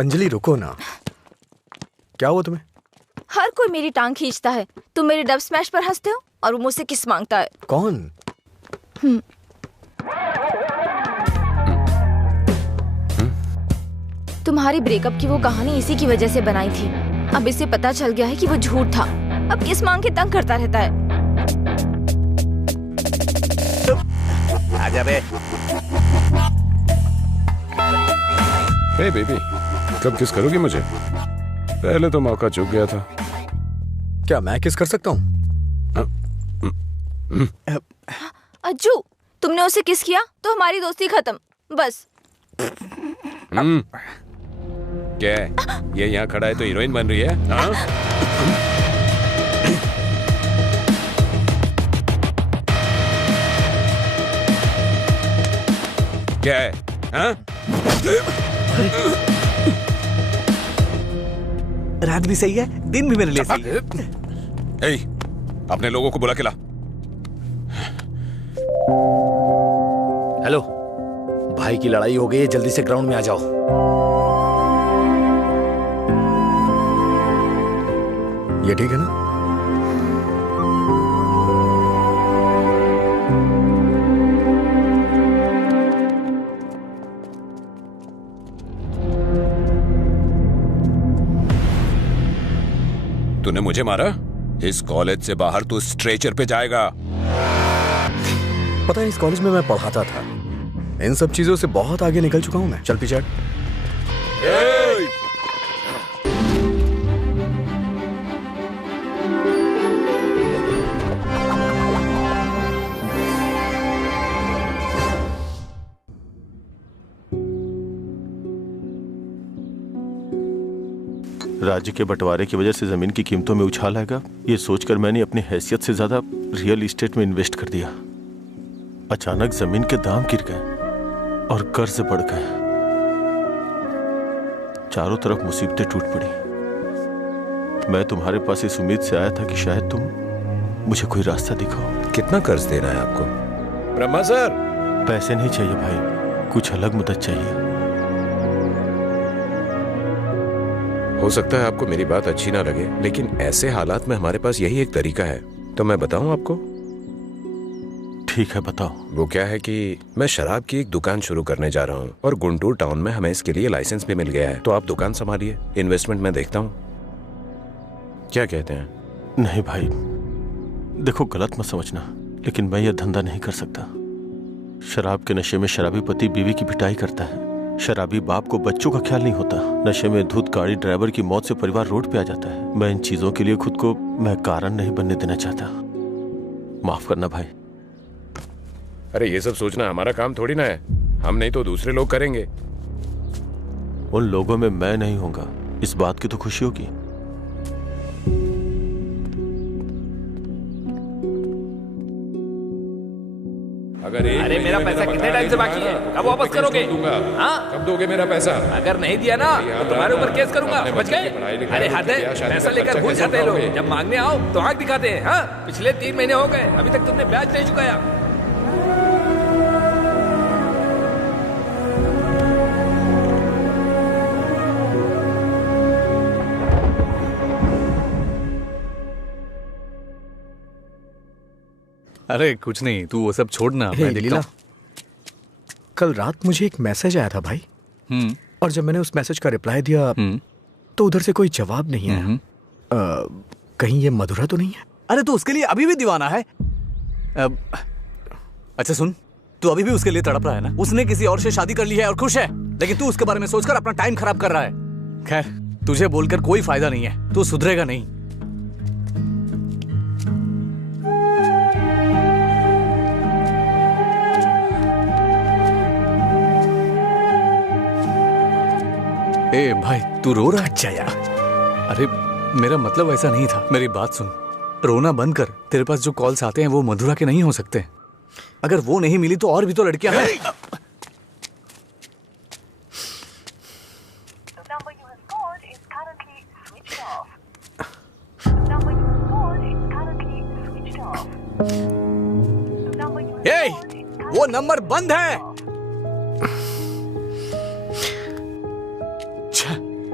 अंजलि रुको ना, क्या हुआ तुम्हें? हर कोई मेरी टांग खींचता है। तुम मेरे डब स्मैश पर हंसते हो और वो मुझसे किस मांगता है। कौन? तुम्हारी ब्रेकअप की वो कहानी इसी की वजह से बनाई थी। अब इसे पता चल गया है कि वो झूठ था। अब किस मांग के तंग करता रहता है। आजा बे। हे बेबी, कब किस करोगी मुझे? पहले तो मौका चूक गया था। क्या मैं किस कर सकता हूँ? अज्जू, तुमने उसे किस किया तो हमारी दोस्ती खत्म, बस। क्या है? ये यहाँ खड़ा है तो हीरोइन बन रही है? हाँ? क्या है? हाँ? रात भी सही है, दिन भी मेरे लिए सही है। ए, अपने लोगों को बुला के ला। हेलो, भाई की लड़ाई हो गई है, जल्दी से ग्राउंड में आ जाओ। ये ठीक है ना? तूने मुझे मारा? इस कॉलेज से बाहर तू स्ट्रेचर पे जाएगा। पता है, इस कॉलेज में मैं पढ़ाता था। इन सब चीजों से बहुत आगे निकल चुका हूं मैं। चल पीछे हट। राज्य के बंटवारे की वजह से जमीन की कीमतों में उछाल आएगा, ये सोचकर मैंने अपनी हैसियत से ज्यादा रियल एस्टेट में इन्वेस्ट कर दिया। अचानक जमीन के दाम गिर गए और कर्ज बढ़ गए। चारों तरफ मुसीबतें टूट पड़ी। मैं तुम्हारे पास इस उम्मीद से आया था कि शायद तुम मुझे कोई रास्ता दिखाओ। कितना कर्ज देना है आपको? ब्रह्मा सर, पैसे नहीं चाहिए भाई, कुछ अलग मदद चाहिए। हो सकता है आपको मेरी बात अच्छी ना लगे, लेकिन ऐसे हालात में हमारे पास यही एक तरीका है। तो मैं बताऊं आपको? ठीक है, बताओ। वो क्या है कि मैं शराब की एक दुकान शुरू करने जा रहा हूँ और गुंटूर टाउन में हमें इसके लिए लाइसेंस भी मिल गया है। तो आप दुकान संभालिए, इन्वेस्टमेंट मैं देखता हूँ। क्या कहते हैं? नहीं भाई, देखो गलत मत समझना, लेकिन मैं यह धंधा नहीं कर सकता। शराब के नशे में शराबी पति बीवी की पिटाई करता है, शराबी बाप को बच्चों का ख्याल नहीं होता, नशे में धुत गाड़ी ड्राइवर की मौत से परिवार रोड पे आ जाता है। मैं इन चीजों के लिए खुद को मैं कारण नहीं बनने देना चाहता। माफ करना भाई। अरे ये सब सोचना हमारा काम थोड़ी ना है, हम नहीं तो दूसरे लोग करेंगे। उन लोगों में मैं नहीं होगा, इस बात की तो खुशी होगी। अरे मेरा पैसा कितने टाइम से बाकी है? कब वापस करोगे? हाँ? कब दोगे मेरा पैसा? अगर नहीं दिया ना तो तुम्हारे ऊपर केस करूंगा, समझ गए? अरे हद है, पैसा लेकर भूल जाते हैं लोग, जब मांगने आओ तो आंख दिखाते हैं। हाँ? पिछले 3 महीने हो गए, अभी तक तुमने ब्याज नहीं चुकाया। अरे कुछ नहीं, तू वो सब छोड़ना, मैं देखता हूँ। कल रात मुझे एक मैसेज आया था भाई, और जब मैंने उस मैसेज का रिप्लाई दिया तो उधर से कोई जवाब नहीं आया। कहीं ये मधुरा तो नहीं है? अरे तू उसके लिए अभी भी दीवाना है? अच्छा सुन, तू अभी भी उसके लिए तड़प रहा है ना? उसने किसी और से शादी कर ली है और खुश है, लेकिन तू उसके बारे में सोचकर अपना टाइम खराब कर रहा है। खैर, तुझे बोलकर कोई फायदा नहीं है, तू सुधरेगा नहीं। ए भाई, तू रो रहा है? अच्छा यार। अरे मेरा मतलब ऐसा नहीं था, मेरी बात सुन। रोना बंद कर। तेरे पास जो कॉल्स आते हैं वो मधुरा के नहीं हो सकते। अगर वो नहीं मिली तो और भी तो लड़कियां हैं। ए, वो नंबर बंद है।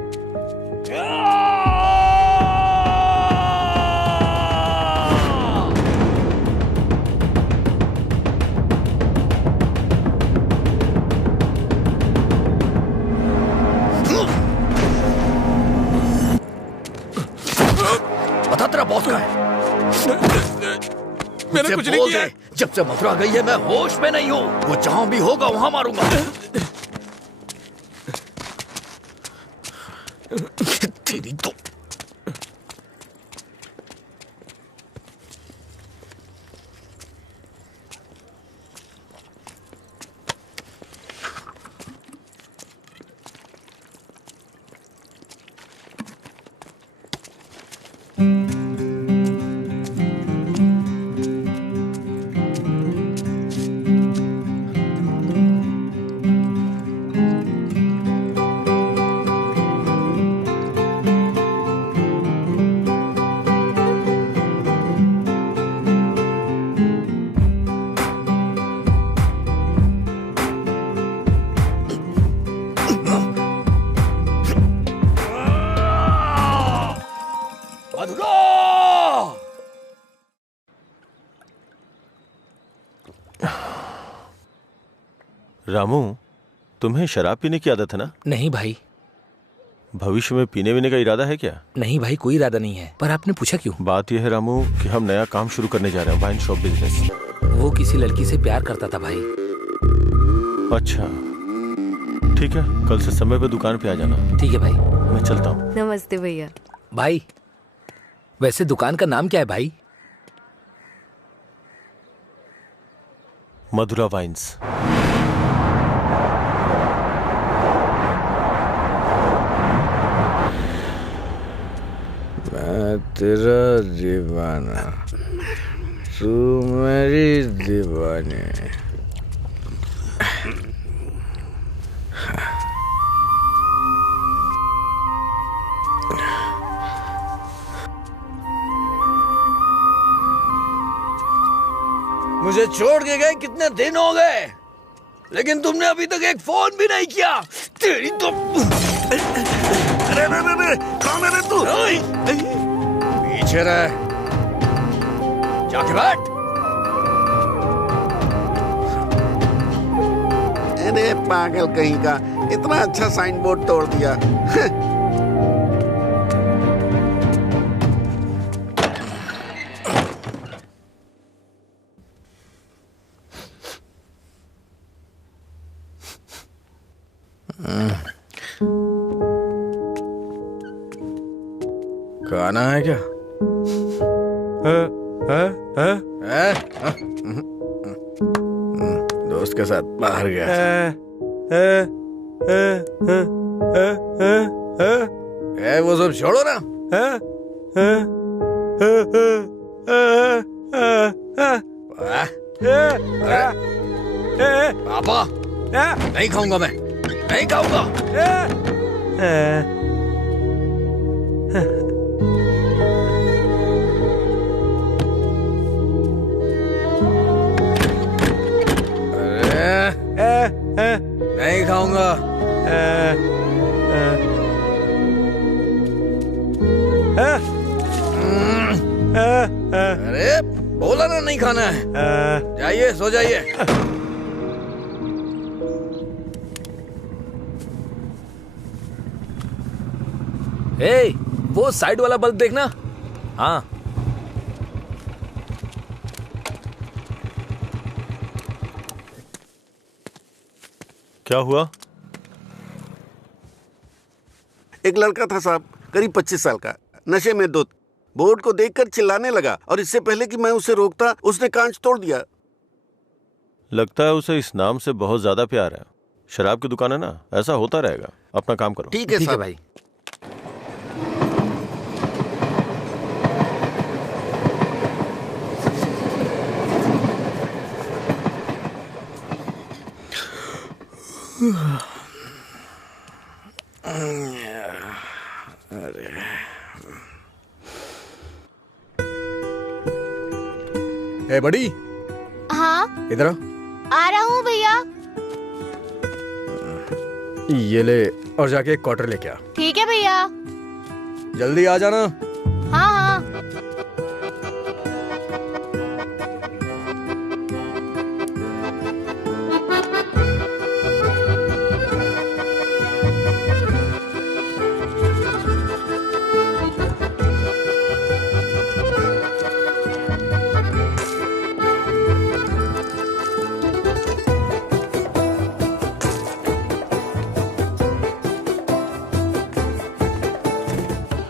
तेरा बॉस का है? मैंने कुछ नहीं किया। जब से मथुरा गई है मैं होश में नहीं हूँ। वो जहां भी होगा वहां मारूंगा। तेरी तो रामू, तुम्हें शराब पीने की आदत है ना? नहीं भाई। भविष्य में पीने वीने का इरादा है क्या? नहीं भाई, कोई इरादा नहीं है। पर आपने पूछा क्यों? बात यह है रामू कि हम नया काम शुरू करने जा रहे हैं, वाइन शॉप बिजनेस। वो किसी लड़की से प्यार करता था भाई। अच्छा ठीक है, कल से समय पे दुकान पे आ जाना। ठीक है भाई, मैं चलता हूँ। नमस्ते भैया। भाई वैसे दुकान का नाम क्या है भाई? मधुरा वाइन्स। मैं तेरा दीवाना, तू मेरी दीवानी। मुझे छोड़ के गए कितने दिन हो गए, लेकिन तुमने अभी तक एक फोन भी नहीं किया। तेरी तो अरे कौन है तू? पीछे रह, जाके बैठ। अरे पागल कहीं का, इतना अच्छा साइन बोर्ड तोड़ दिया। खाना है क्या? दोस्त के साथ बाहर गया। वो सब छोड़ो ना। पापा नहीं खाऊंगा, मैं नहीं खाऊंगा। नहीं खाऊंगा। अरे बोला ना नहीं खाना है। जाइए सो जाइए। ए, वो साइड वाला बल्ब देखना। हाँ क्या हुआ? एक लड़का था साहब, करीब 25 साल का, नशे में धुत, बोर्ड को देखकर चिल्लाने लगा और इससे पहले कि मैं उसे रोकता उसने कांच तोड़ दिया। लगता है उसे इस नाम से बहुत ज्यादा प्यार है। शराब की दुकान है ना, ऐसा होता रहेगा। अपना काम करो। ठीक है साहब। भाई। ए बड़ी, हाँ इधर आ रहा हूँ भैया। ये ले और जाके एक क्वार्टर लेके आ। ठीक है भैया। जल्दी आ जाना। हाँ हाँ।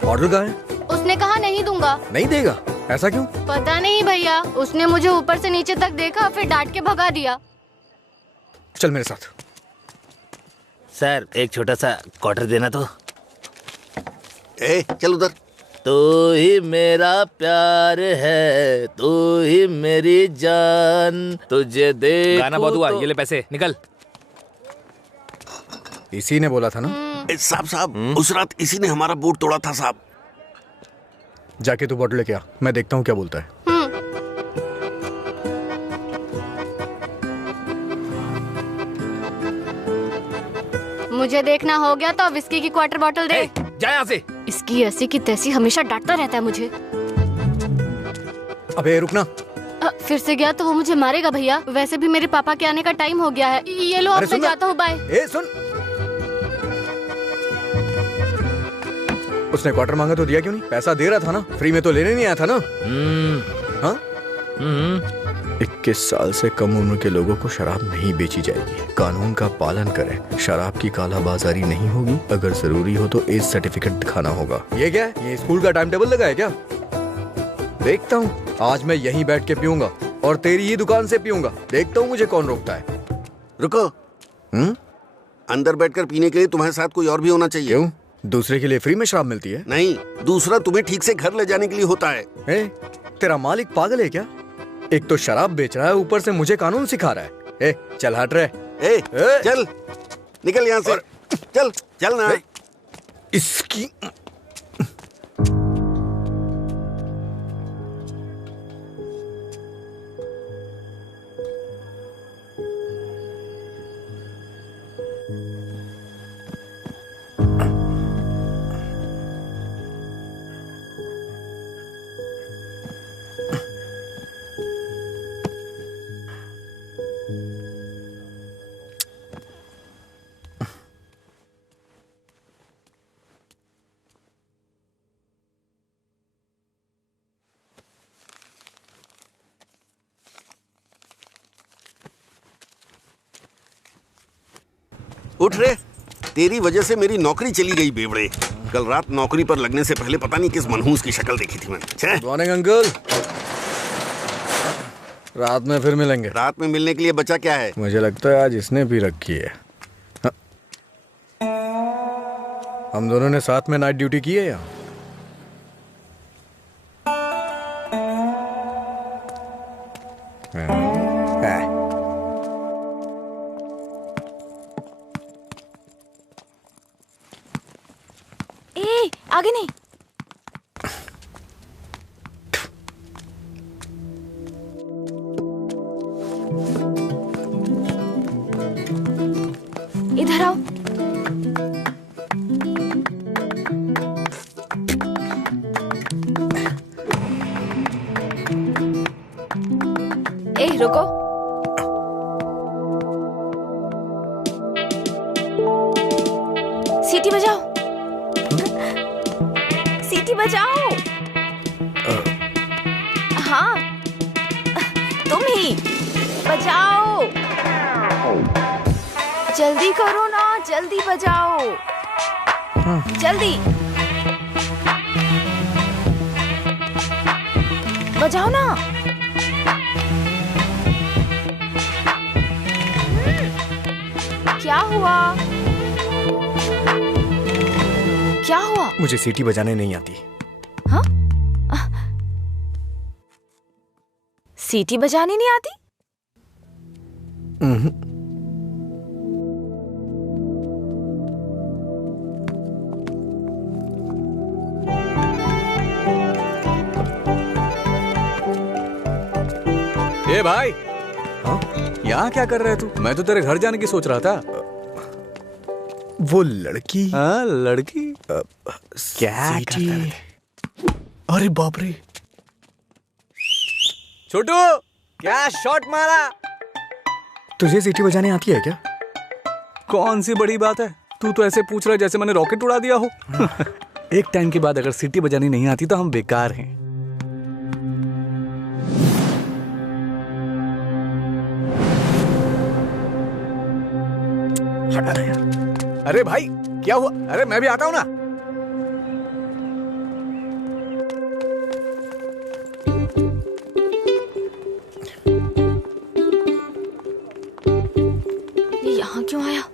बॉटल कहाँ है? उसने कहा नहीं दूंगा। नहीं देगा? ऐसा क्यों? पता नहीं भैया, उसने मुझे ऊपर से नीचे तक देखा, फिर डांट के भगा दिया। चल मेरे साथ। सर एक छोटा सा क्वार्टर देना तो। चल उधर। तू ही मेरा प्यार है, तू ही मेरी जान, तुझे देखूं गाना बहुत हुआ, तो... ये ले पैसे, निकल। इसी ने बोला था ना? साहब उस रात इसी ने हमारा बोर्ड तोड़ा था साहब। जाके तू बॉटल लेके आ, मैं देखता हूँ क्या बोलता है। मुझे देखना हो गया तो विस्की की क्वार्टर बॉटल दे। जा यहाँ से। इसकी ऐसी की तैसी हमेशा डांटता रहता है मुझे। अबे रुकना। फिर से गया तो वो मुझे मारेगा भैया। वैसे भी मेरे पापा के आने का टाइम हो गया है। ये लो, अब मैं जाता हूँ, बाय। सुन, उसने क्वार्टर मांगा तो दिया क्यों नहीं? पैसा दे रहा था ना, फ्री में तो लेने नहीं आया था ना? हाँ? 21 साल से कम उम्र के लोगों को शराब नहीं बेची जाएगी। कानून का पालन करें। शराब की कालाबाजारी नहीं होगी। अगर जरूरी हो तो एज सर्टिफिकेट दिखाना होगा। ये क्या है? ये स्कूल का टाइम टेबल लगा है क्या? देखता हूँ, आज मैं यहीं बैठ के पीऊंगा और तेरी ही दुकान से पीऊंगा। देखता हूँ मुझे कौन रोकता है। रुको। अंदर बैठकर पीने के लिए तुम्हारे साथ कोई और भी होना चाहिए। क्यों? दूसरे के लिए फ्री में शराब मिलती है? नहीं, दूसरा तुम्हें ठीक से घर ले जाने के लिए होता है। तेरा मालिक पागल है क्या? एक तो शराब बेच रहा है, ऊपर से मुझे कानून सिखा रहा है। चल हट रहे। चल निकल यहाँ से। चल चल ना। इसकी उठ रे, तेरी वजह से मेरी नौकरी चली गई बेवड़े। कल रात नौकरी पर लगने से पहले पता नहीं किस मनहूस की शक्ल देखी थी मैंने। Good morning uncle. रात में फिर मिलेंगे। रात में मिलने के लिए बचा क्या है? मुझे लगता है आज इसने भी रखी है। हम दोनों ने साथ में नाइट ड्यूटी की है या? आगे नहीं। इधर आओ। रुको। सीटी बजाओ। सीटी बजाओ। हाँ तुम ही बजाओ। जल्दी करो ना, जल्दी बजाओ। जल्दी बजाओ ना। क्या हुआ? क्या हुआ? मुझे सीटी बजाने नहीं आती। हाँ? सीटी बजानी नहीं आती? ए भाई, हाँ? यहाँ क्या कर रहे तू? मैं तो तेरे घर जाने की सोच रहा था। वो लड़की? हाँ लड़की। क्या कर रहे थे? अरे बाप रे, छोटू क्या शॉट मारा? तुझे सीटी बजाने आती है क्या? कौन सी बड़ी बात है, तू तो ऐसे पूछ रहा है जैसे मैंने रॉकेट उड़ा दिया हो। एक टाइम के बाद अगर सीटी बजानी नहीं आती तो हम बेकार हैं। हटा यार। अरे भाई क्या हुआ? अरे मैं भी आता हूं ना।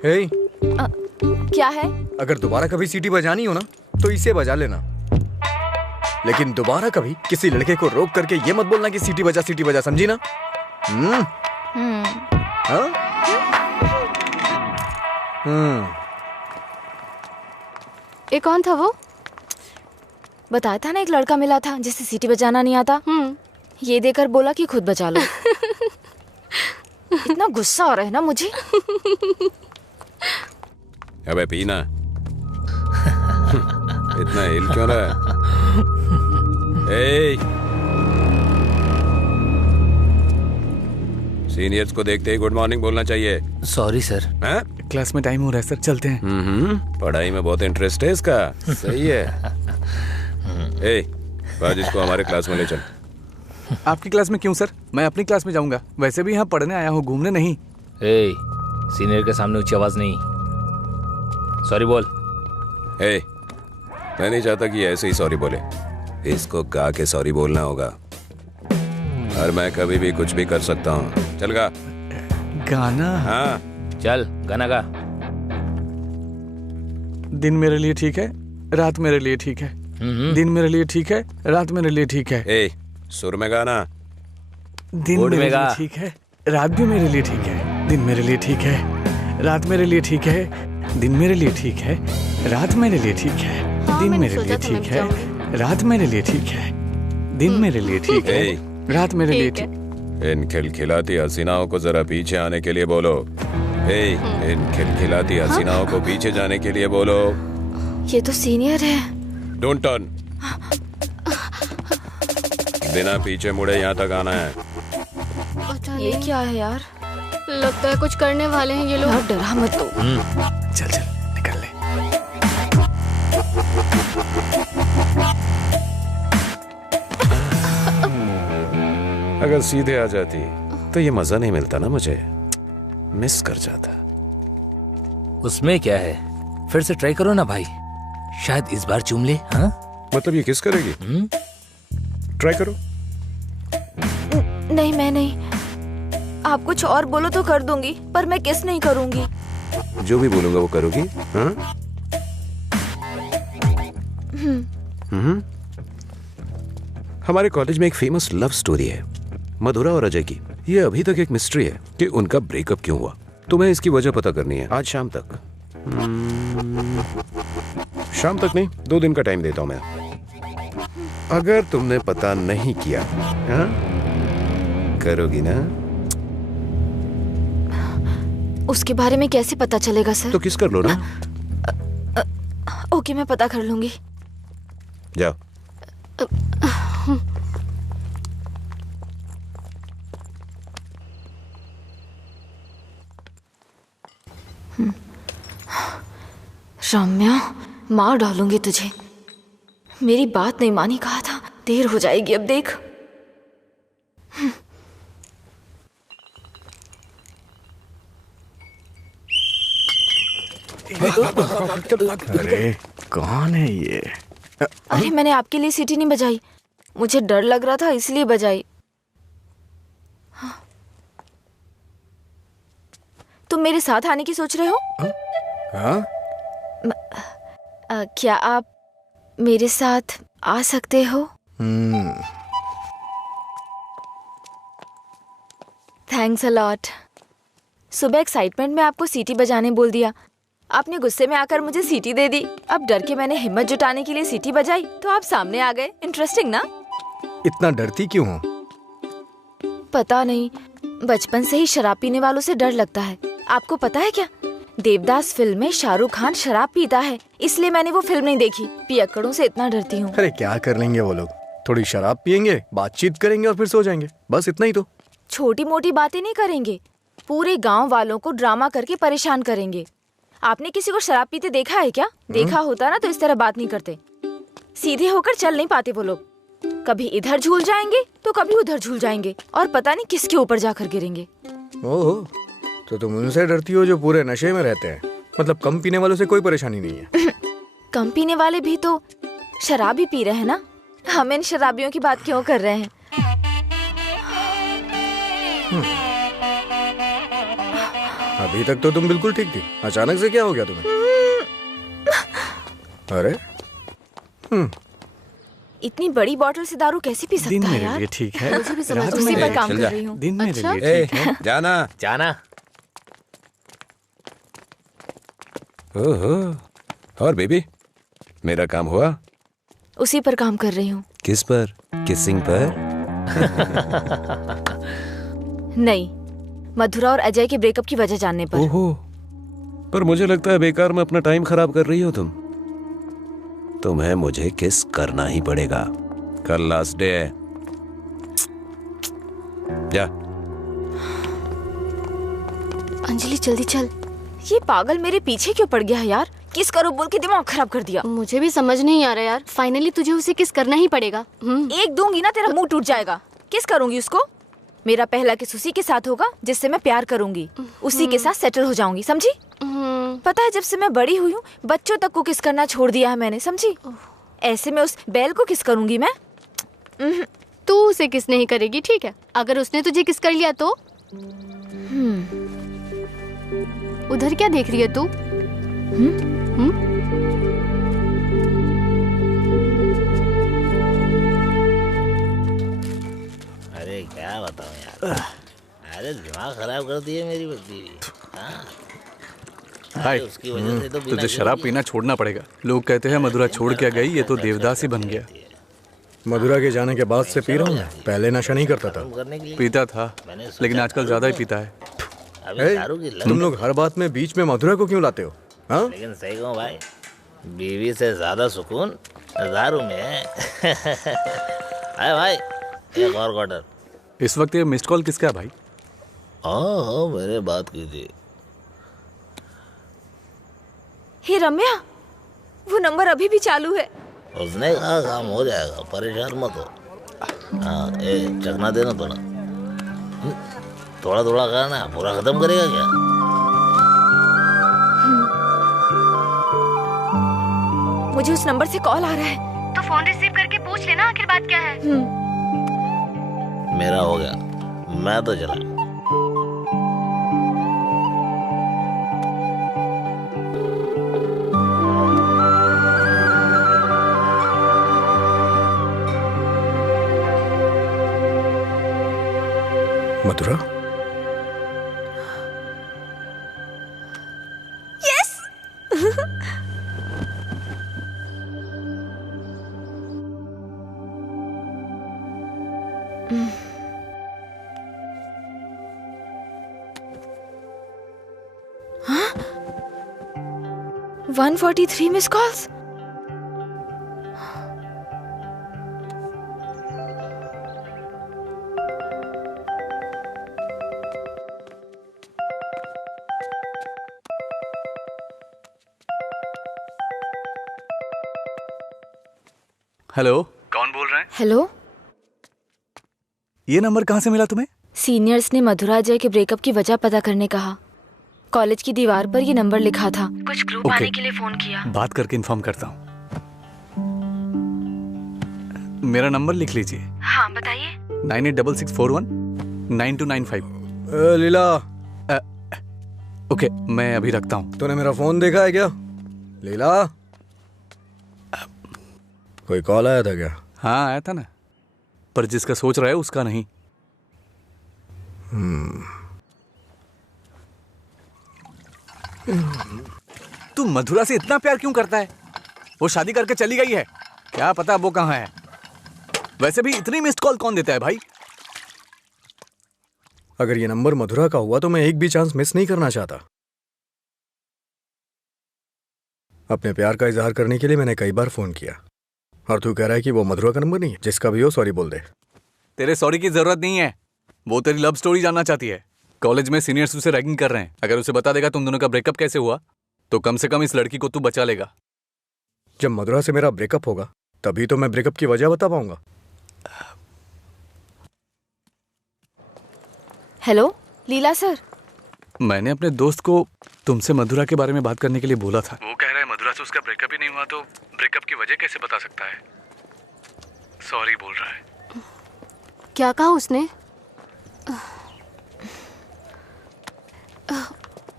हे, क्या है? अगर दोबारा कभी सीटी बजानी हो ना तो इसे बजा लेना, लेकिन दोबारा कभी किसी लड़के को रोक करके ये मत बोलना कि सीटी बजा, समझी ना? हाँ? ये कौन था वो? बताया था ना, एक लड़का मिला था जिसे सीटी बजाना नहीं आता। ये देकर बोला कि खुद बजा लो। इतना गुस्सा आ रहा है ना मुझे। अबे पीना। इतना हिल क्यों रहा है? सीनियर्स को देखते ही गुड मॉर्निंग बोलना चाहिए। Sorry sir. क्लास में टाइम हो रहा है सर, चलते हैं। पढ़ाई में बहुत इंटरेस्ट है इसका। सही है। आज इसको हमारे क्लास में ले चल। आपकी क्लास में क्यों सर? मैं अपनी क्लास में जाऊंगा। वैसे भी यहाँ पढ़ने आया हूँ, घूमने नहीं। सीनियर के सामने ऊंची आवाज नहीं। सॉरी बोल। मैं नहीं चाहता कि ऐसे ही सॉरी बोले। इसको गा के सॉरी बोलना होगा, और मैं कभी भी कुछ भी कर सकता हूँ। चल गा। गाना? हाँ चल गाना गा। दिन मेरे लिए ठीक है, रात मेरे लिए ठीक है। दिन मेरे लिए ठीक है, रात मेरे लिए ठीक है। सुर में गाना। दिन मेरे लिए ठीक है, रात भी मेरे लिए ठीक है। दिन मेरे लिए ठीक है, रात मेरे लिए ठीक है। दिन मेरे लिए ठीक है, रात मेरे लिए ठीक है। दिन मेरे लिए ठीक है, रात मेरे लिए ठीक है। दिन मेरे लिए ठीक है, रात मेरे लिए ठीक। इन खिलखिलाती हसीनाओं को जरा पीछे आने के लिए बोलो। इन खिलखिलाती हसीनाओं को पीछे जाने के लिए बोलो। ये तो सीनियर है। Don't turn. बिना पीछे मुड़े यहाँ तक आना है। ये क्या है यार? लगता है कुछ करने वाले हैं ये लोग। यार डरा मत तो। चल चल निकल ले। अगर सीधे आ जाती तो ये मजा नहीं मिलता ना, मुझे मिस कर जाता। उसमें क्या है, फिर से ट्राई करो ना भाई, शायद इस बार चूम ले। हाँ मतलब ये किस करेगी? ट्राई करो। नहीं मैं नहीं। आप कुछ और बोलो तो कर दूंगी, पर मैं किस नहीं करूंगी। जो भी बोलूंगा वो करोगी? हाँ? हमारे कॉलेज में एक फेमस लव स्टोरी है, मधुरा और अजय की। ये अभी तक एक मिस्ट्री है कि उनका ब्रेकअप क्यों हुआ। तुम्हें इसकी वजह पता करनी है आज शाम तक। शाम तक नहीं, 2 दिन का टाइम देता हूं मैं। अगर तुमने पता नहीं किया, हाँ? करोगी ना? उसके बारे में कैसे पता चलेगा सर? तो किस कर लो ना। ओके मैं पता कर लूंगी। जाओ। रम्या, मार डालूंगी तुझे। मेरी बात नहीं मानी, कहा था। देर हो जाएगी अब देख। अरे कौन है ये? अरे मैंने आपके लिए सीटी नहीं बजाई, मुझे डर लग रहा था इसलिए बजाई। तुम मेरे साथ आने की सोच रहे हो? हाँ? क्या आप मेरे साथ आ सकते हो? Thanks a lot. सुबह एक्साइटमेंट में आपको सीटी बजाने बोल दिया, आपने गुस्से में आकर मुझे सीटी दे दी। अब डर के मैंने हिम्मत जुटाने के लिए सीटी बजाई तो आप सामने आ गए। इंटरेस्टिंग ना? इतना डरती क्यों हो? पता नहीं, बचपन से ही शराब पीने वालों से डर लगता है। आपको पता है क्या, देवदास फिल्म में शाहरुख खान शराब पीता है, इसलिए मैंने वो फिल्म नहीं देखी। पियक्कड़ों से इतना डरती हूँ। अरे क्या कर लेंगे वो लोग, थोड़ी शराब पियेंगे, बातचीत करेंगे और फिर सो जाएंगे, बस इतना ही तो। छोटी मोटी बातें नहीं करेंगे, पूरे गांव वालों को ड्रामा करके परेशान करेंगे। आपने किसी को शराब पीते देखा है क्या? देखा होता ना तो इस तरह बात नहीं करते। सीधे होकर चल नहीं पाते वो लोग, कभी इधर झूल जाएंगे तो कभी उधर झूल जाएंगे और पता नहीं किसके ऊपर जाकर गिरेंगे। ओहो, तो तुम उनसे डरती हो जो पूरे नशे में रहते हैं। मतलब कम पीने वालों से कोई परेशानी नहीं है। कम पीने वाले भी तो शराब ही पी रहे हैं ना, हम इन शराबियों की बात क्यों कर रहे हैं? अभी तक तो तुम बिल्कुल ठीक थी, अचानक से क्या हो गया तुम्हें? अरे इतनी बड़ी बोतल से दारू कैसे पी सकता है यार? ठीक है, मुझे भी समझ उसी पर काम कर रही हूँ। दिन मेरे लिए ठीक है। जाना जाना। ओहो, और बेबी मेरा काम हुआ? उसी पर काम कर रही हूँ। किस पर? किसिंग पर? नहीं, मधुरा और अजय के ब्रेकअप की वजह जानने पर। ओहो, पर मुझे लगता है बेकार में अपना टाइम खराब कर रही हो तुम। तुम्हें मुझे किस करना ही पड़ेगा। कल लास्ट डे है। जा। अंजलि जल्दी चल। ये पागल मेरे पीछे क्यों पड़ गया है यार? किस करो बोल के दिमाग खराब कर दिया। मुझे भी समझ नहीं आ रहा यार। फाइनली तुझे उसे किस करना ही पड़ेगा। एक दूंगी ना तेरा मुंह टूट जाएगा। किस करूंगी उसको? मेरा पहला किस उसी के साथ होगा जिससे मैं प्यार करूंगी। उसी के साथ सेटल हो जाऊंगी, समझी? पता है जब से मैं बड़ी हुई हूँ बच्चों तक को किस करना छोड़ दिया है मैंने, समझी? ऐसे में उस बैल को किस करूंगी मैं? तू उसे किस नहीं करेगी, ठीक है? अगर उसने तुझे किस कर लिया तो? उधर क्या देख रही है तू? अरे क्या बताऊं यार, अरे दिमाग खराब कर दिए मेरी बीवी। हाय, उसकी वजह से तो तुझे शराब पीना छोड़ना पड़ेगा। लोग कहते हैं मधुरा छोड़ के गई, ये तो देवदास ही बन गया। मधुरा के जाने के बाद से पी रहा हूँ मैं। पहले नशा नहीं करता था। पीता था, लेकिन आजकल ज्यादा ही पीता है। तुम लोग हर बात में बीच में मधुरा को क्यों लाते हो? हाँ? लेकिन सही कहूँ भाई, बीवी से ज्यादा सुकून दारू में है। अरे भाई, एक और क्वार्टर। इस वक्त ये मिस्ड कॉल किसका है भाई? हाँ, मैंने बात की थी। हे रम्या, वो नंबर अभी भी चालू है। उसने कहा काम हो जाएगा, परेशान मत हो। हाँ, चखना देना थोड़ा। थोड़ा थोड़ा खाना, पूरा खत्म करेगा क्या? मुझे उस नंबर से कॉल आ रहा है। तो फोन रिसीव करके पूछ लेना आखिर बात क्या है। मेरा हो गया, मैं तो चला। मधुरा? यस। 143 miss calls. हेलो, कौन बोल रहे हैं? हेलो, ये नंबर कहाँ से मिला तुम्हें? सीनियर्स ने मधुरा अजय के ब्रेकअप की वजह पता करने कहा। कॉलेज की दीवार पर ये नंबर लिखा था। कुछ ग्रुप आने के लिए फोन किया। बात करके इन्फॉर्म करता हूँ। मेरा नंबर लिख लीजिए। हाँ बताइए। 9866419295। लीला। ओके, मैं अभी रखता हूँ। तूने मेरा फोन देखा है क्या लीला? कोई कॉल आया था क्या? हाँ आया था ना, पर जिसका सोच रहा है उसका नहीं। तू मधुरा से इतना प्यार क्यों करता है? वो शादी करके चली गई है, क्या पता वो कहाँ है। वैसे भी इतनी मिस्ड कॉल कौन देता है भाई? अगर ये नंबर मधुरा का हुआ तो मैं एक भी चांस मिस नहीं करना चाहता। अपने प्यार का इजहार करने के लिए मैंने कई बार फोन किया, और तू कह रहा है कि वो मधुरा का नंबर नहीं है? जिसका भी हो सॉरी बोल दे। तेरे सॉरी की जरूरत नहीं है, वो तेरी लव स्टोरी जानना चाहती है। कॉलेज में सीनियर्स उसे रैगिंग कर रहे हैं। अगर उसे बता देगा तुम दोनों का ब्रेकअप कैसे हुआ तो कम से कम इस लड़की को तू बचा लेगा। जब मधुरा से मेरा ब्रेकअप होगा तभी तो मैं ब्रेकअप की वजह बता पाऊंगा। हेलो लीला सर। मैंने अपने दोस्त को तुमसे मधुरा के बारे में बात करने के लिए बोला था। वो कह रहा है मधुरा से उसका ब्रेकअप ही नहीं हुआ तो ब्रेकअप की वजह कैसे बता सकता है। सॉरी बोल रहा है। क्या कहा उसने?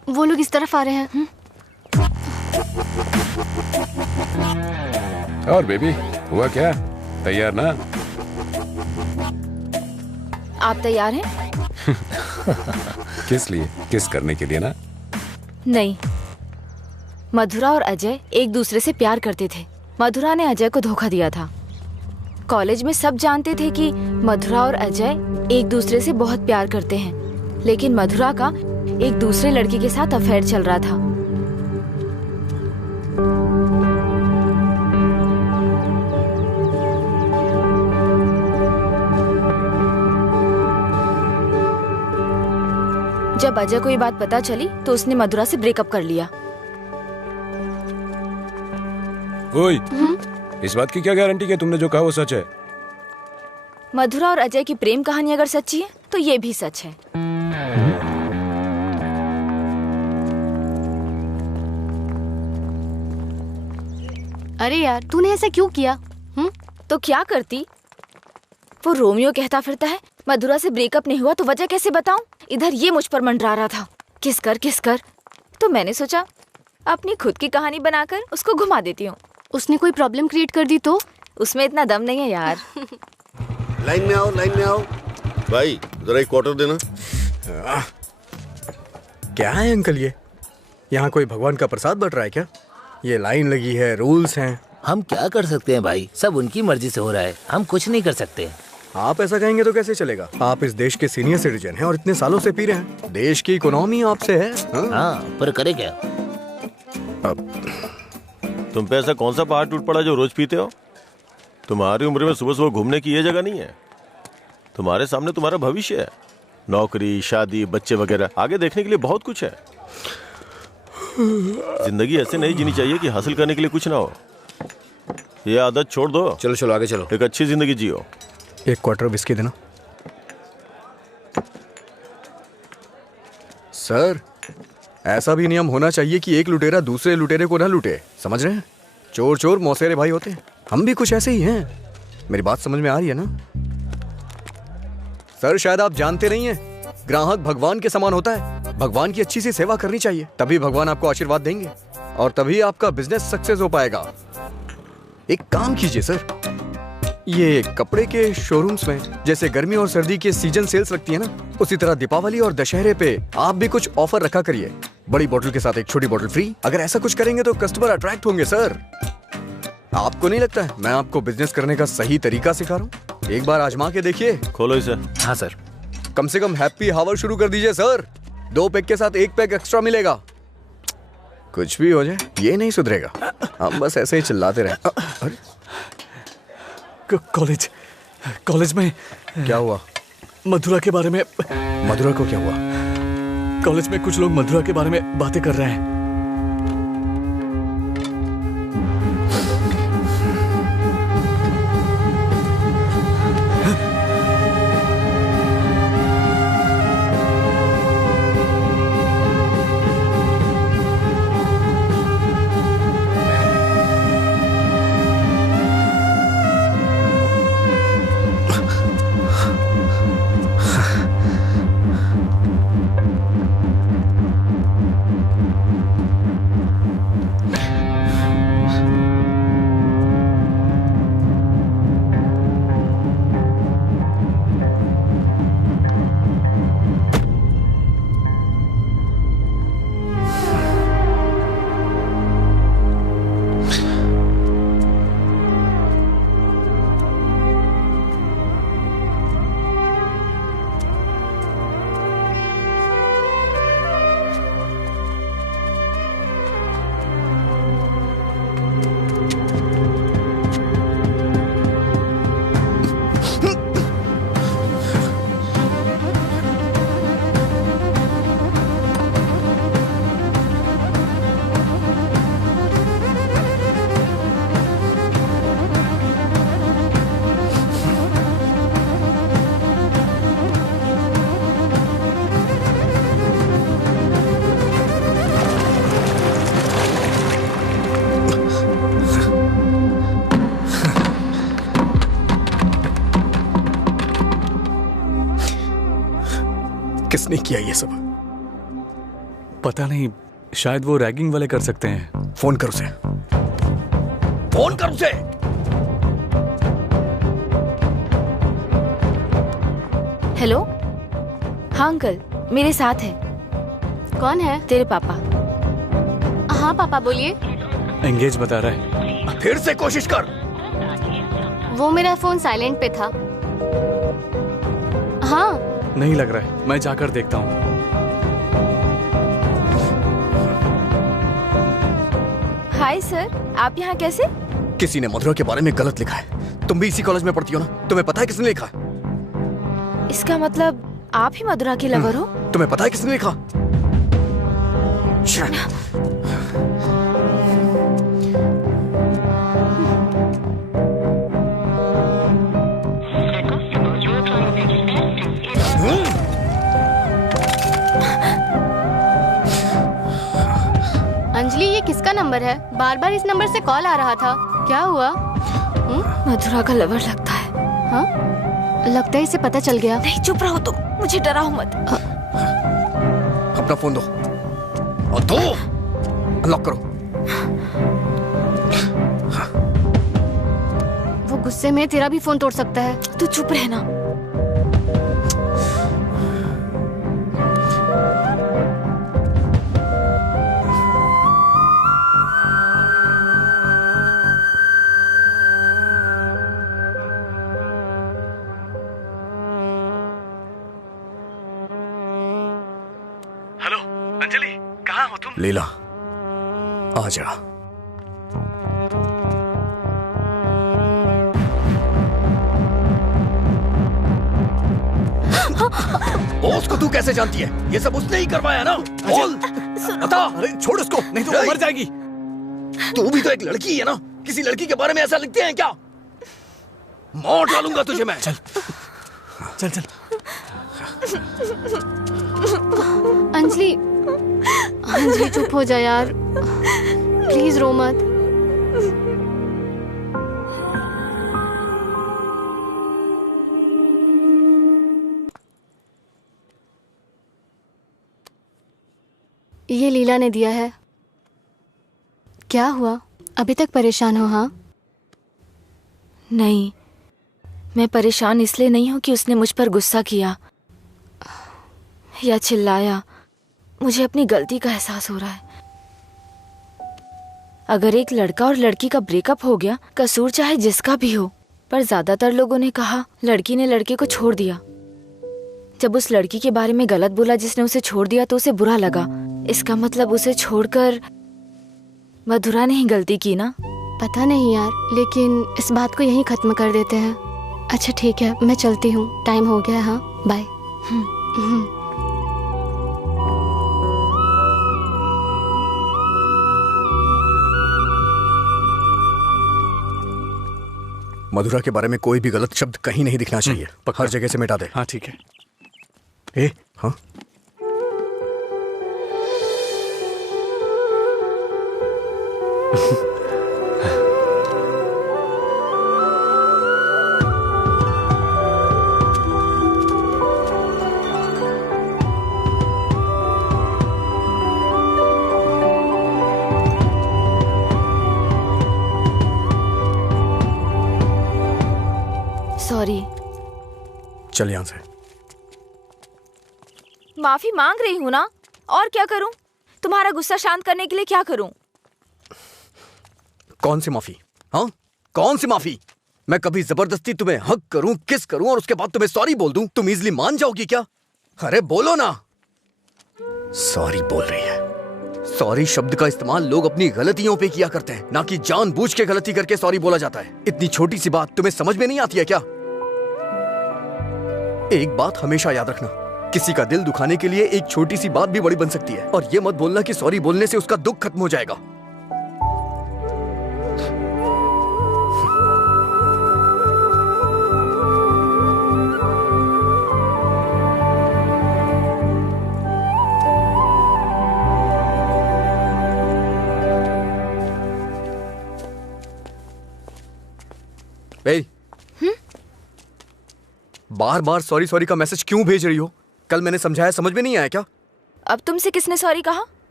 वो लोग इस तरफ आ रहे हैं। और बेबी हुआ क्या? तैयार ना? आप तैयार हैं? किस लिए? किस करने के लिए ना? नहीं, मधुरा और अजय एक दूसरे से प्यार करते थे। मधुरा ने अजय को धोखा दिया था। कॉलेज में सब जानते थे कि मधुरा और अजय एक दूसरे से बहुत प्यार करते हैं, लेकिन मधुरा का एक दूसरे लड़के के साथ अफेयर चल रहा था। जब अजय को ये बात पता चली तो उसने मधुरा से ब्रेकअप कर लिया। ओए, इस बात की क्या गारंटी कि तुमने जो कहा वो सच है? मधुरा और अजय की प्रेम कहानी अगर सच्ची है तो ये भी सच है। अरे यार, तूने ऐसा क्यों किया? तो क्या करती? वो रोमियो कहता फिरता है मधुरा से ब्रेकअप नहीं हुआ तो वजह कैसे बताऊं? इधर ये मुझ पर मंडरा रहा था, किस कर। तो मैंने सोचा अपनी खुद की कहानी बनाकर उसको घुमा देती हूँ। उसने कोई प्रॉब्लम क्रिएट कर दी तो? उसमें इतना दम नहीं है यार। लाइन में आओ। भाई जरा एक क्वार्टर देना। क्या है अंकल ये? यहाँ कोई भगवान का प्रसाद बट रहा है क्या? ये लाइन लगी है, रूल्स हैं। हम क्या कर सकते हैं भाई, सब उनकी मर्जी से हो रहा है, हम कुछ नहीं कर सकते। आप ऐसा कहेंगे तो कैसे चलेगा? आप इस देश के सीनियर सिटीजन हैं और इतने सालों से पी रहे हैं। देश की इकोनॉमी आपसे है। हाँ, पर करे क्या? तुम पे ऐसा कौन सा पहाड़ टूट पड़ा जो रोज पीते हो? तुम्हारी उम्र में सुबह सुबह घूमने की ये जगह नहीं है। तुम्हारे सामने तुम्हारा भविष्य है, नौकरी, शादी, बच्चे वगैरह। आगे देखने के लिए बहुत कुछ है। जिंदगी ऐसे नहीं जीनी चाहिए कि हासिल करने के लिए कुछ ना हो। ये आदत छोड़ दो। चलो आगे चलो। एक अच्छी जिंदगी जियो। एक क्वार्टर विस्की देना। सर, ऐसा भी नियम होना चाहिए कि एक लुटेरा दूसरे लुटेरे को ना लूटे, समझ रहे हैं? चोर मौसेरे भाई होते हैं। हम भी कुछ ऐसे ही हैं। मेरी बात समझ में आ रही है ना? सर, शायद आप जानते नहीं हैं, ग्राहक भगवान के समान होता है। भगवान की अच्छी सी सेवा करनी चाहिए, तभी भगवान आपको आशीर्वाद देंगे और तभी आपका बिजनेस सक्सेस हो पाएगा। एक काम कीजिए सर, ये कपड़े के शोरूम्स में जैसे गर्मी और सर्दी के सीजन सेल्स लगती है ना, उसी तरह दीपावली और दशहरे पे आप भी कुछ ऑफर रखा करिए। बड़ी बोतल के साथ एक छोटी बोतल फ्री। अगर ऐसा कुछ करेंगे तो कस्टमर अट्रैक्ट होंगे सर। आपको नहीं लगता है मैं आपको बिजनेस करने का सही तरीका सिखा रहा हूँ? एक बार आजमा के देखिए। खोलो इसे। हाँ सर। कम से कम हैप्पी हावर शुरू कर दीजिए सर। 2 पैक के साथ 1 पैक एक्स्ट्रा मिलेगा। कुछ भी हो जाए ये नहीं सुधरेगा, हम बस ऐसे ही चिल्लाते रहे। कॉलेज में क्या हुआ? मधुरा के बारे में। मधुरा को क्या हुआ? कॉलेज में कुछ लोग मधुरा के बारे में बातें कर रहे हैं। किसने किया ये सब? पता नहीं, शायद वो रैगिंग वाले कर सकते हैं। फोन कर उसे, फोन कर उसे। हेलो, हाँ अंकल, मेरे साथ है। कौन है? तेरे पापा। हाँ पापा बोलिए। एंगेज बता रहा है। फिर से कोशिश कर। वो मेरा फोन साइलेंट पे था। हाँ। नहीं लग रहा है, मैं जाकर देखता हूँ। हाय सर, आप यहाँ कैसे? किसी ने मधुरा के बारे में गलत लिखा है। तुम भी इसी कॉलेज में पढ़ती हो ना? तुम्हें पता है किसने लिखा? इसका मतलब आप ही मधुरा के लवर हो? तुम्हें पता है किसने लिखा? अंजलि, ये किसका नंबर है? बार बार इस नंबर से कॉल आ रहा था। क्या हुआ? मधुरा का लवर लगता है। हाँ? लगता है इसे पता चल गया। नहीं, चुप रहो तुम, मुझे डराओ मत। अपना फोन दो और दो, लॉक करो। वो गुस्से में तेरा भी फोन तोड़ सकता है। तू चुप रहना। हेलो अंजलि, कहाँ हो तुम? लीला, आ जा। बॉस को तू कैसे जानती है? ये सब उसने ही करवाया ना? बोल, बता। अरे छोड़ उसको, नहीं तो वो मर जाएगी। तू भी तो एक लड़की है ना? किसी लड़की के बारे में ऐसा लिखते हैं क्या? मार डालूंगा तुझे मैं। चल चल चल। अंजलि, अंजलि चुप हो जा यार, प्लीज रो मत। ये लीला ने दिया है। क्या हुआ, अभी तक परेशान हो? हाँ? नहीं, मैं परेशान इसलिए नहीं हूँ कि उसने मुझ पर गुस्सा किया या चिल्लाया। मुझे अपनी गलती का एहसास हो रहा है। अगर एक लड़का और लड़की का ब्रेकअप हो गया, कसूर चाहे जिसका भी हो, पर ज्यादातर लोगों ने कहा लड़की ने लड़के को छोड़ दिया। जब उस लड़की के बारे में गलत बोला जिसने उसे छोड़ दिया तो उसे बुरा लगा। इसका मतलब उसे छोड़कर मधुरा ने ही गलती की ना? पता नहीं यार, लेकिन इस बात को यहीं खत्म कर देते हैं। अच्छा ठीक है, मैं चलती हूँ, टाइम हो गया। हाँ बाय। मधुरा के बारे में कोई भी गलत शब्द कहीं नहीं दिखना चाहिए। हर जगह से मिटा दे। हाँ ठीक है। ए, हाँ? सॉरी। चल यहाँ से। माफी मांग रही हूँ ना, और क्या करूँ? तुम्हारा गुस्सा शांत करने के लिए क्या करूँ? कौन सी माफी? हाँ, कौन सी माफी? मैं कभी जबरदस्ती तुम्हें हक करूं, किस करूं और उसके बाद तुम्हें सॉरी बोल दूं? तुम इजीली मान जाओगी क्या? अरे बोलो ना। सॉरी बोल रही है। सॉरी शब्द का इस्तेमाल लोग अपनी गलतियों पे किया करते हैं, ना कि जानबूझ के गलती करके सॉरी बोला जाता है। इतनी छोटी सी बात तुम्हें समझ में नहीं आती है क्या? एक बात हमेशा याद रखना, किसी का दिल दुखाने के लिए एक छोटी सी बात भी बड़ी बन सकती है। और ये मत बोलना कि सॉरी बोलने से उसका दुख खत्म हो जाएगा। बार बार सॉरी सॉरी का मैसेज क्यों भेज रही हो? कल मैंने समझाया, समझ में नहीं आया क्या? अब तुमसे किसने सॉरी कहा?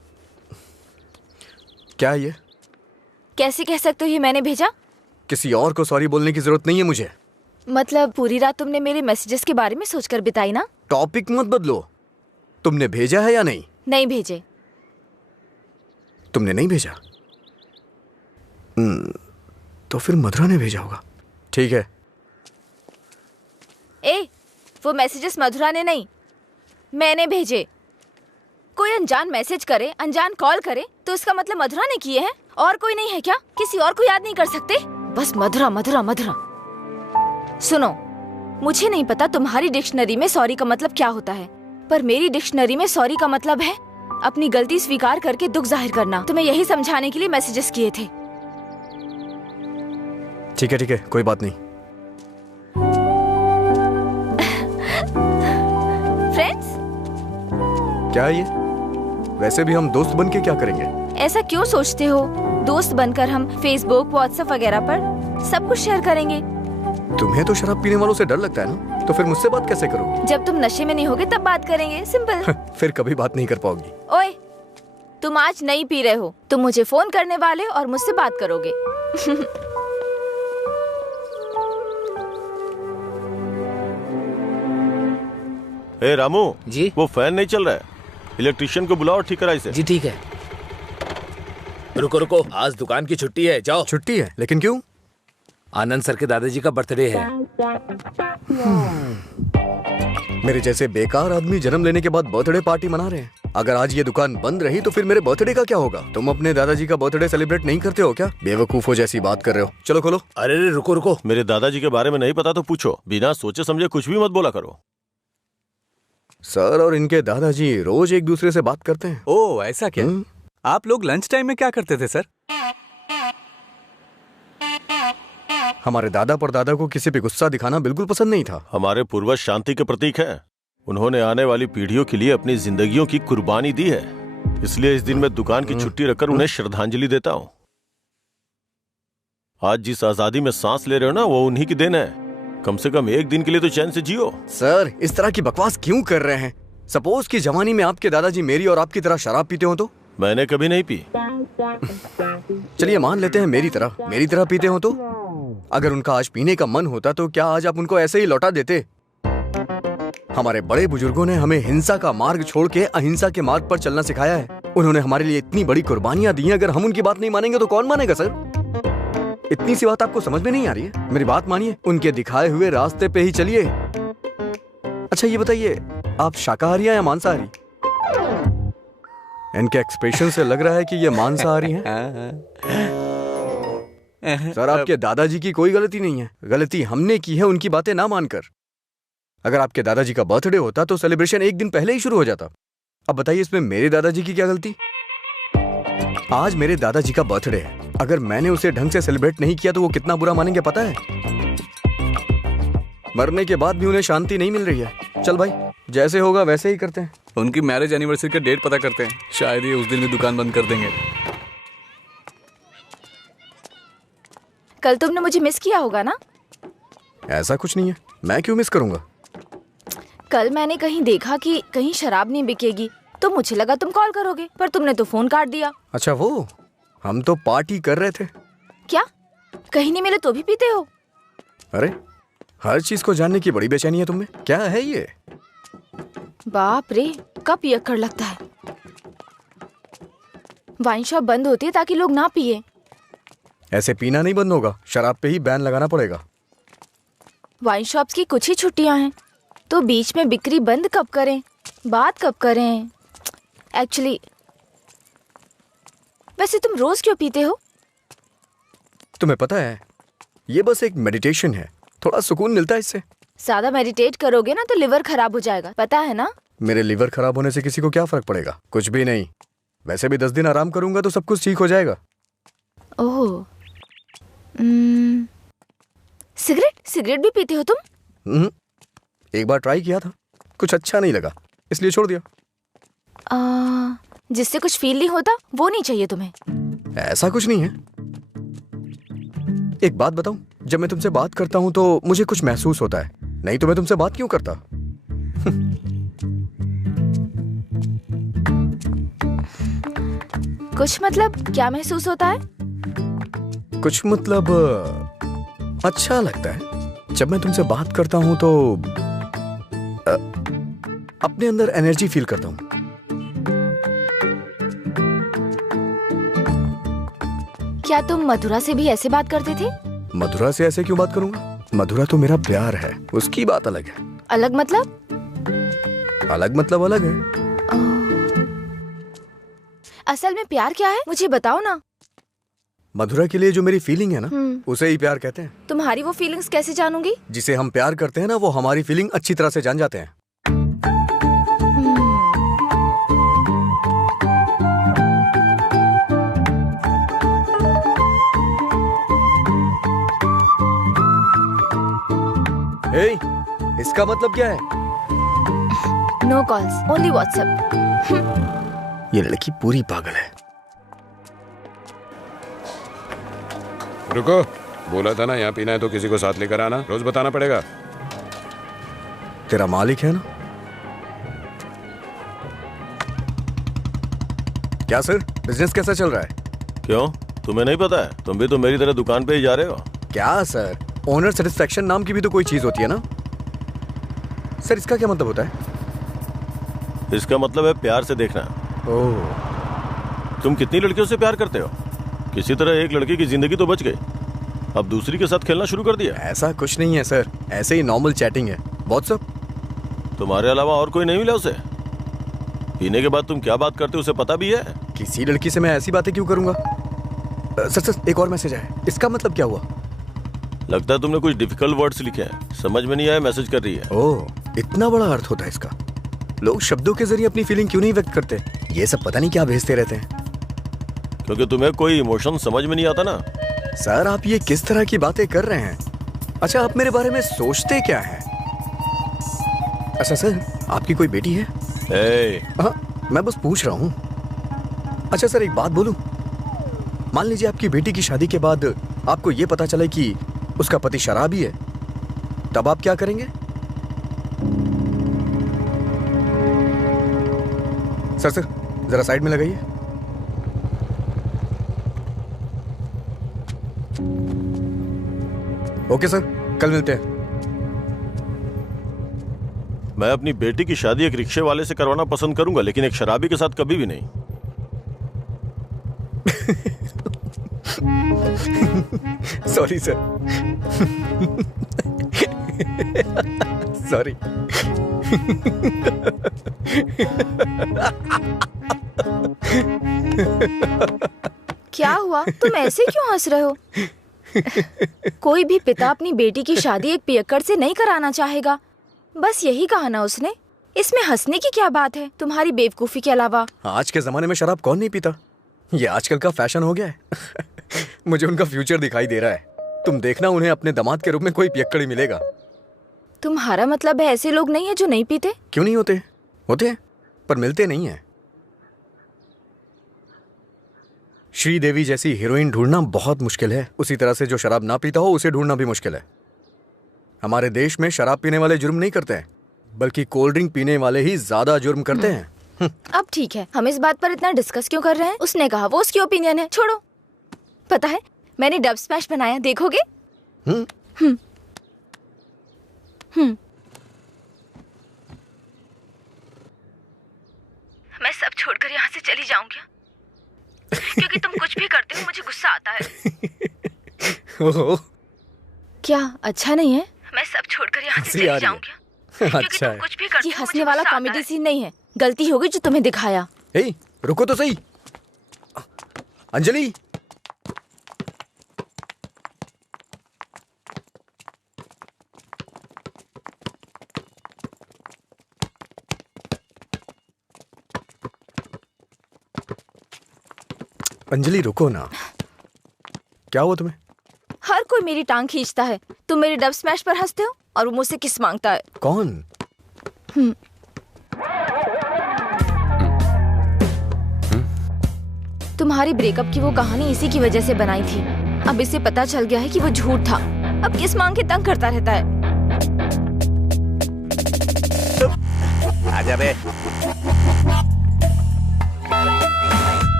क्या ये? कैसे कह सकते हो ये मैंने भेजा? किसी और को सॉरी बोलने की जरूरत नहीं है मुझे। मतलब पूरी रात तुमने मेरे मैसेजेस के बारे में सोचकर बिताई ना? टॉपिक मत बदलो। तुमने भेजा है या नहीं? नहीं भेजे। तुमने नहीं भेजा? तो फिर मधुरा ने भेजा होगा। ठीक है। वो मैसेजेस मधुरा ने नहीं, मैंने भेजे। कोई अनजान मैसेज करे, अनजान कॉल करे तो इसका मतलब मधुरा ने किए हैं? और कोई नहीं है क्या? किसी और को याद नहीं कर सकते? बस मधुरा मधुरा मधुरा। सुनो, मुझे नहीं पता तुम्हारी डिक्शनरी में सॉरी का मतलब क्या होता है, पर मेरी डिक्शनरी में सॉरी का मतलब है अपनी गलती स्वीकार करके दुख जाहिर करना। तुम्हें यही समझाने के लिए मैसेजेस किए थे। ठीक है, कोई बात नहीं। फ्रेंड्स? क्या ये? वैसे भी हम दोस्त बन के क्या करेंगे? ऐसा क्यों सोचते हो? दोस्त बनकर हम फेसबुक, व्हाट्सएप वगैरह पर सब कुछ शेयर करेंगे। तुम्हें तो शराब पीने वालों से डर लगता है ना, तो फिर मुझसे बात कैसे करोगे? जब तुम नशे में नहीं होगे तब बात करेंगे, सिंपल। फिर कभी बात नहीं कर पाओगी। ओए, तुम आज नहीं पी रहे हो, तुम मुझे फोन करने वाले और मुझसे बात करोगे। ए रामू जी, वो फैन नहीं चल रहा है, इलेक्ट्रिशियन को बुलाओ, ठीक कराइए से। जी ठीक है। रुको रुको, आज दुकान की छुट्टी है, जाओ। छुट्टी है? लेकिन क्यों? आनंद सर के दादाजी का बर्थडे है। मेरे जैसे बेकार आदमी जन्म लेने के बाद बर्थडे पार्टी मना रहे हैं। अगर आज ये दुकान बंद रही तो फिर मेरे बर्थडे का क्या होगा? तुम अपने दादाजी का बर्थडे सेलिब्रेट नहीं करते हो क्या? बेवकूफों जैसी बात कर रहे हो। चलो खोलो। अरे रुको रुको, मेरे दादाजी के बारे में नहीं पता तो पूछो, बिना सोचे समझे कुछ भी मत बोला करो। सर और इनके दादाजी रोज एक दूसरे से बात करते हैं। ओह, ऐसा क्या? आप लोग लंच टाइम में क्या करते थे सर? हमारे दादा परदादा को किसी पे गुस्सा दिखाना बिल्कुल पसंद नहीं था। हमारे पूर्वज शांति के प्रतीक हैं। उन्होंने आने वाली पीढ़ियों के लिए अपनी जिंदगियों की कुर्बानी दी है, इसलिए इस दिन मैं दुकान की छुट्टी रखकर उन्हें श्रद्धांजलि देता हूँ। आज जिस आजादी में सांस ले रहे हो ना, वो उन्हीं की देन है। कम से कम एक दिन के लिए तो चैन से जियो। सर, इस तरह की बकवास क्यों कर रहे हैं? सपोज कि जवानी में आपके दादाजी मेरी और आपकी तरह शराब पीते हो तो? मैंने कभी नहीं पी। चलिए मान लेते हैं मेरी तरह पीते हो तो? अगर उनका आज पीने का मन होता तो क्या आज आप उनको ऐसे ही लौटा देते? हमारे बड़े बुजुर्गों ने हमें हिंसा का मार्ग छोड़ के अहिंसा के मार्ग पर चलना सिखाया है। उन्होंने हमारे लिए इतनी बड़ी कुर्बानियां दी हैं, अगर हम उनकी बात नहीं मानेंगे तो कौन मानेगा सर? इतनी सी बात आपको समझ में नहीं आ रही है? मेरी बात मानिए, उनके दिखाए हुए रास्ते पे ही चलिए। अच्छा ये बताइए, आप शाकाहारी हैं या मांसाहारी? इनके एक्सप्रेशन से लग रहा है कि ये मांसाहारी हैं। सर, आपके दादाजी की कोई गलती नहीं है, गलती हमने की है उनकी बातें ना मानकर। अगर आपके दादाजी का बर्थडे होता तो सेलिब्रेशन एक दिन पहले ही शुरू हो जाता। अब बताइए इसमें मेरे दादाजी की क्या गलती? आज मेरे दादाजी का बर्थडे है, अगर मैंने उसे ढंग से सेलिब्रेट नहीं किया तो वो कितना बुरा मानेंगे पता है? मरने के बाद भी उन्हें शांति नहीं मिल रही है। चल भाई, जैसे होगा वैसे ही करते हैं। उनकी मैरिज एनिवर्सरी का डेट पता करते हैं, शायद ये उस दिन भी दुकान बंद कर देंगे। कल तुमने मुझे मिस किया होगा ना? ऐसा कुछ नहीं है, मैं क्यों मिस करूंगा? कल मैंने कहीं देखा कि कहीं शराब नहीं बिकेगी, तो मुझे लगा तुम कॉल करोगे, पर तुमने तो फोन काट दिया। अच्छा वो, हम तो पार्टी कर रहे थे। क्या? कहीं नहीं मिले तो भी पीते हो? अरे, हर चीज को जानने की बड़ी बेचैनी है तुम्हें। क्या है ये? बाप रे, कब पियक्कड़ लगता है। वाइन शॉप बंद होती है ताकि लोग ना पिए। ऐसे पीना नहीं बंद होगा, शराब पे ही बैन लगाना पड़ेगा। वाइन शॉप्स की कुछ ही छुट्टियां हैं, तो बीच में बिक्री बंद कब करें, बात कब करें? एक्चुअली वैसे तुम रोज क्यों पीते हो? तुम्हें पता है, ये बस एक मेडिटेशन है, थोड़ा सुकून मिलता है इससे। ज्यादा मेडिटेट करोगे ना तो लिवर खराब हो जाएगा, पता है ना? मेरे लिवर खराब होने से किसी को क्या फर्क पड़ेगा? कुछ भी नहीं। वैसे भी 10 दिन आराम करूंगा तो सब कुछ ठीक हो जाएगा। ओह, सिगरेट भी पीते हो तुम? एक बार ट्राई किया था, कुछ अच्छा नहीं लगा, इसलिए छोड़ दिया। जिससे कुछ फील नहीं होता वो नहीं चाहिए तुम्हें? ऐसा कुछ नहीं है। एक बात बताऊं, जब मैं तुमसे बात करता हूं तो मुझे कुछ महसूस होता है, नहीं तो मैं तुमसे बात क्यों करता? कुछ मतलब क्या महसूस होता है? कुछ मतलब अच्छा लगता है। जब मैं तुमसे बात करता हूँ तो अपने अंदर एनर्जी फील करता हूँ। क्या तुम मधुरा से भी ऐसे बात करते थे? मधुरा से ऐसे क्यों बात करूंगा? मधुरा तो मेरा प्यार है, उसकी बात अलग है। अलग मतलब? अलग मतलब अलग है। असल में प्यार क्या है मुझे बताओ ना। मधुरा के लिए जो मेरी फीलिंग है ना, उसे ही प्यार कहते हैं। तुम्हारी वो फीलिंग्स कैसे जानूंगी? जिसे हम प्यार करते हैं ना, वो हमारी फीलिंग अच्छी तरह से जान जाते हैं। हे, इसका मतलब क्या है? No calls, only WhatsApp. ये लड़की पूरी पागल है। रुको, बोला था ना यहाँ पीना है तो किसी को साथ लेकर आना, रोज बताना पड़ेगा। तेरा मालिक है ना? क्या सर, बिजनेस कैसा चल रहा है? क्यों, तुम्हें नहीं पता है? तुम भी तो मेरी तरह दुकान पे ही जा रहे हो। क्या सर, ओनर सेटिस्फेक्शन नाम की भी तो कोई चीज होती है ना? सर इसका क्या मतलब होता है? इसका मतलब है प्यार से देखना। ओह। तुम कितनी लड़कियों से प्यार करते हो? किसी तरह एक लड़की की जिंदगी तो बच गई, अब दूसरी के साथ खेलना शुरू कर दिया। ऐसा कुछ नहीं है सर, ऐसे ही नॉर्मल चैटिंग है। व्हाट्सएप। तुम्हारे अलावा और कोई नहीं मिला उसे? पीने के बाद तुम क्या बात करते हो उसे पता भी है? किसी लड़की से मैं ऐसी बातें क्यों करूंगा? सर एक और मैसेज आया, इसका मतलब क्या हुआ? लगता है तुमने कुछ डिफिकल्ट वर्ड्स लिखे हैं, समझ में नहीं आया, मैसेज कर रही है। ओह, इतना बड़ा अर्थ होता है इसका। लोग शब्दों के जरिए अपनी फीलिंग क्यों नहीं व्यक्त करते? ये सब पता नहीं क्या भेजते रहते हैं। क्योंकि तुम्हें कोई इमोशन समझ में नहीं आता ना। सर आप ये किस तरह की बातें कर रहे हैं? अच्छा, आप मेरे बारे में सोचते क्या हैं? अच्छा सर, आपकी कोई बेटी है? हाँ, मैं बस पूछ रहा हूँ। अच्छा सर, एक बात बोलूं? मान लीजिए आपकी बेटी की शादी के बाद आपको ये पता चले कि उसका पति शराबी है, तब आप क्या करेंगे? सर जरा साइड में लगाइए। ओके सर, कल मिलते हैं। मैं अपनी बेटी की शादी एक रिक्शे वाले से करवाना पसंद करूंगा, लेकिन एक शराबी के साथ कभी भी नहीं। Sorry sir. सॉरी। क्या हुआ, तुम ऐसे क्यों हंस रहे हो? कोई भी पिता अपनी बेटी की शादी एक पियक्कड़ से नहीं कराना चाहेगा। बस यही कहा ना उसने। इसमें हंसने की क्या बात है तुम्हारी बेवकूफी के अलावा? आज के जमाने में शराब कौन नहीं पीता? ये आजकल का फैशन हो गया है। मुझे उनका फ्यूचर दिखाई दे रहा है। तुम देखना, उन्हें अपने दामाद के रूप में कोई पियक्कड़ ही मिलेगा। तुम्हारा मतलब है ऐसे लोग नहीं है जो नहीं पीते? क्यों नहीं होते? होते हैं, पर मिलते नहीं है। श्रीदेवी जैसी हीरोइन ढूंढना बहुत मुश्किल है। उसी तरह से जो शराब ना पीता हो उसे ढूंढना भी मुश्किल है। हमारे देश में शराब पीने वाले जुर्म नहीं करते हैं, बल्कि कोल्ड ड्रिंक पीने वाले ही ज्यादा जुर्म करते हैं। अब ठीक है, हम इस बात पर इतना डिस्कस क्यों कर रहे हैं? उसने कहा, वो उसकी ओपिनियन है, छोड़ो। पता है मैंने डब स्मैश बनाया, देखोगे? मैं सब छोड़कर यहाँ से चली जाऊंगी, क्योंकि तुम कुछ भी करते हो मुझे गुस्सा आता है। क्या अच्छा नहीं है? मैं सब छोड़कर यहाँ से चली जाऊंगी, क्योंकि तुम कुछ भी करते हो। ये हंसने वाला कॉमेडी सीन नहीं है, गलती होगी जो तुम्हें दिखाया। हे, रुको तो सही। अंजलि, अंजलि रुको ना। क्या हुआ तुम्हें? हर कोई मेरी टांग खींचता है। तुम मेरे डब स्मैश पर हंसते हो और वो मुझसे किस मांगता है। कौन? तुम्हारी ब्रेकअप की वो कहानी इसी की वजह से बनाई थी। अब इसे पता चल गया है कि वो झूठ था। अब किस मांग के तंग करता रहता है। आजा बे।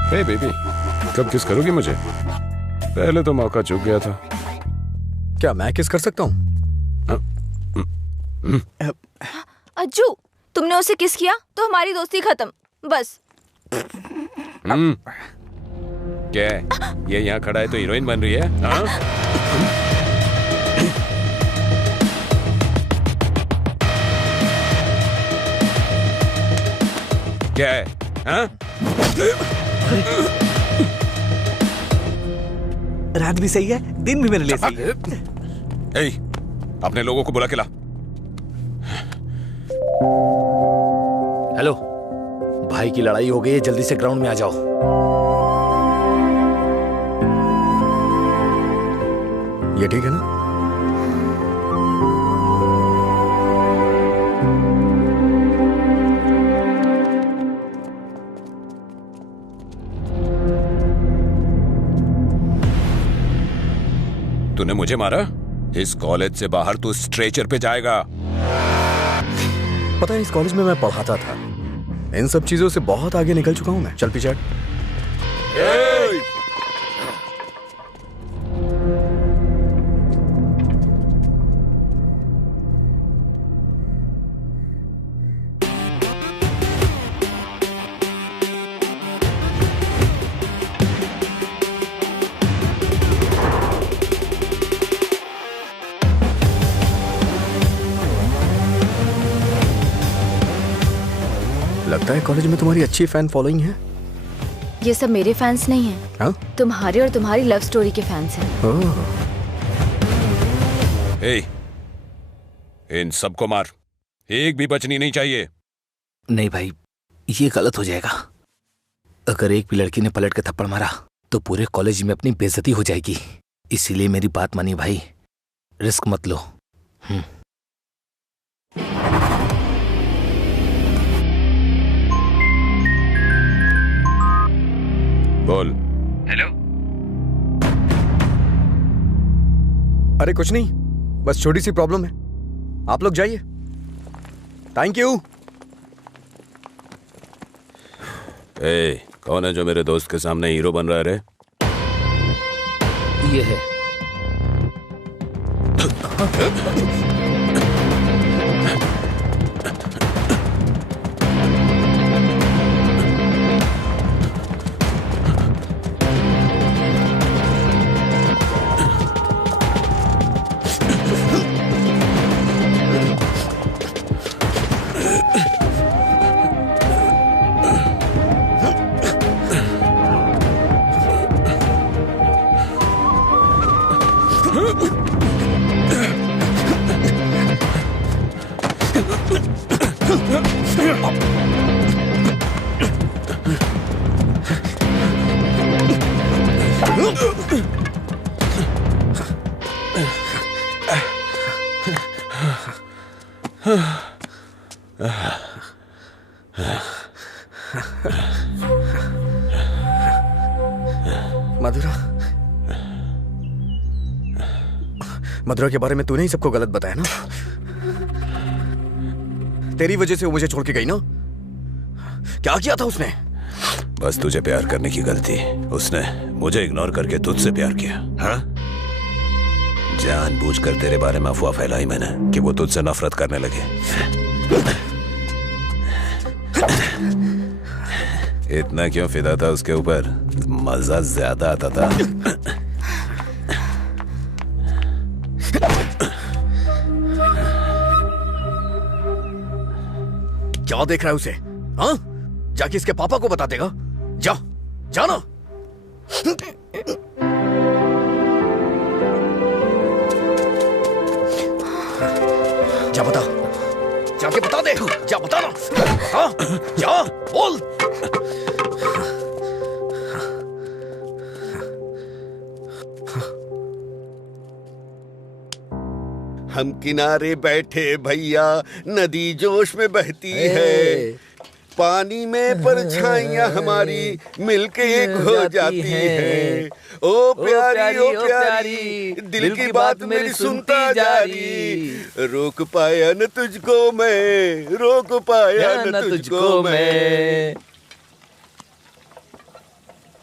हे बेबी, कब किस करोगी मुझे? पहले तो मौका चूक गया था। क्या मैं किस कर सकता हूँ? अज्जू, तुमने उसे किस किया तो हमारी दोस्ती खत्म, बस। क्या है? ये यहाँ खड़ा है तो हीरोइन बन रही है? हाँ? क्या है? हाँ? रात भी सही है, दिन भी मेरे लिए सही है। ए, अपने लोगों को बुला के ला। हेलो, भाई की लड़ाई हो गई है, जल्दी से ग्राउंड में आ जाओ। ये ठीक है ना? तूने मुझे मारा? इस कॉलेज से बाहर तू स्ट्रेचर पे जाएगा। पता है, इस कॉलेज में मैं पढ़ाता था। इन सब चीजों से बहुत आगे निकल चुका हूं मैं। चल पीछे हट। लगता है कॉलेज में तुम्हारी अच्छी फैन फॉलोइंग है। ये सब मेरे फैंस नहीं हैं। हाँ? तुम्हारे और तुम्हारी लव स्टोरी के फैंस हैं। इन सबको मार, एक भी बचनी नहीं चाहिए। नहीं भाई, ये गलत हो जाएगा। अगर एक भी लड़की ने पलट के थप्पड़ मारा तो पूरे कॉलेज में अपनी बेइज्जती हो जाएगी। इसीलिए मेरी बात मानिए भाई, रिस्क मत लो। बोल। हेलो। अरे कुछ नहीं, बस छोटी सी प्रॉब्लम है। आप लोग जाइए। Thank you. ए, कौन है जो मेरे दोस्त के सामने हीरो बन रहा है रे? ये है। मधुरा के बारे में तूने ही सबको गलत बताया ना? तेरी वजह से वो मुझे छोड़ के गई ना? क्या किया था उसने? बस तुझे प्यार करने की गलती। उसने मुझे इग्नोर करके तुझसे प्यार किया। हाँ? जानबूझकर तेरे बारे में अफवाह फैलाई मैंने कि वो तुझसे नफरत करने लगे। इतना क्यों फिदा था उसके ऊपर? मजा ज्यादा आता था। क्या देख रहा है उसे? हाँ? जाके इसके पापा को बता देगा। जा, जाना। जा बता, जाके बता दे। जा बता ना। हाँ? जा, बोल। हम किनारे बैठे भैया, नदी जोश में बहती है, पानी में परछाइयां हमारी मिलके एक हो जाती है। ओ प्यारी दिल की बात मेरी सुनता जा रही, रोक पाया न तुझको मैं, रोक पाया न तुझको मैं।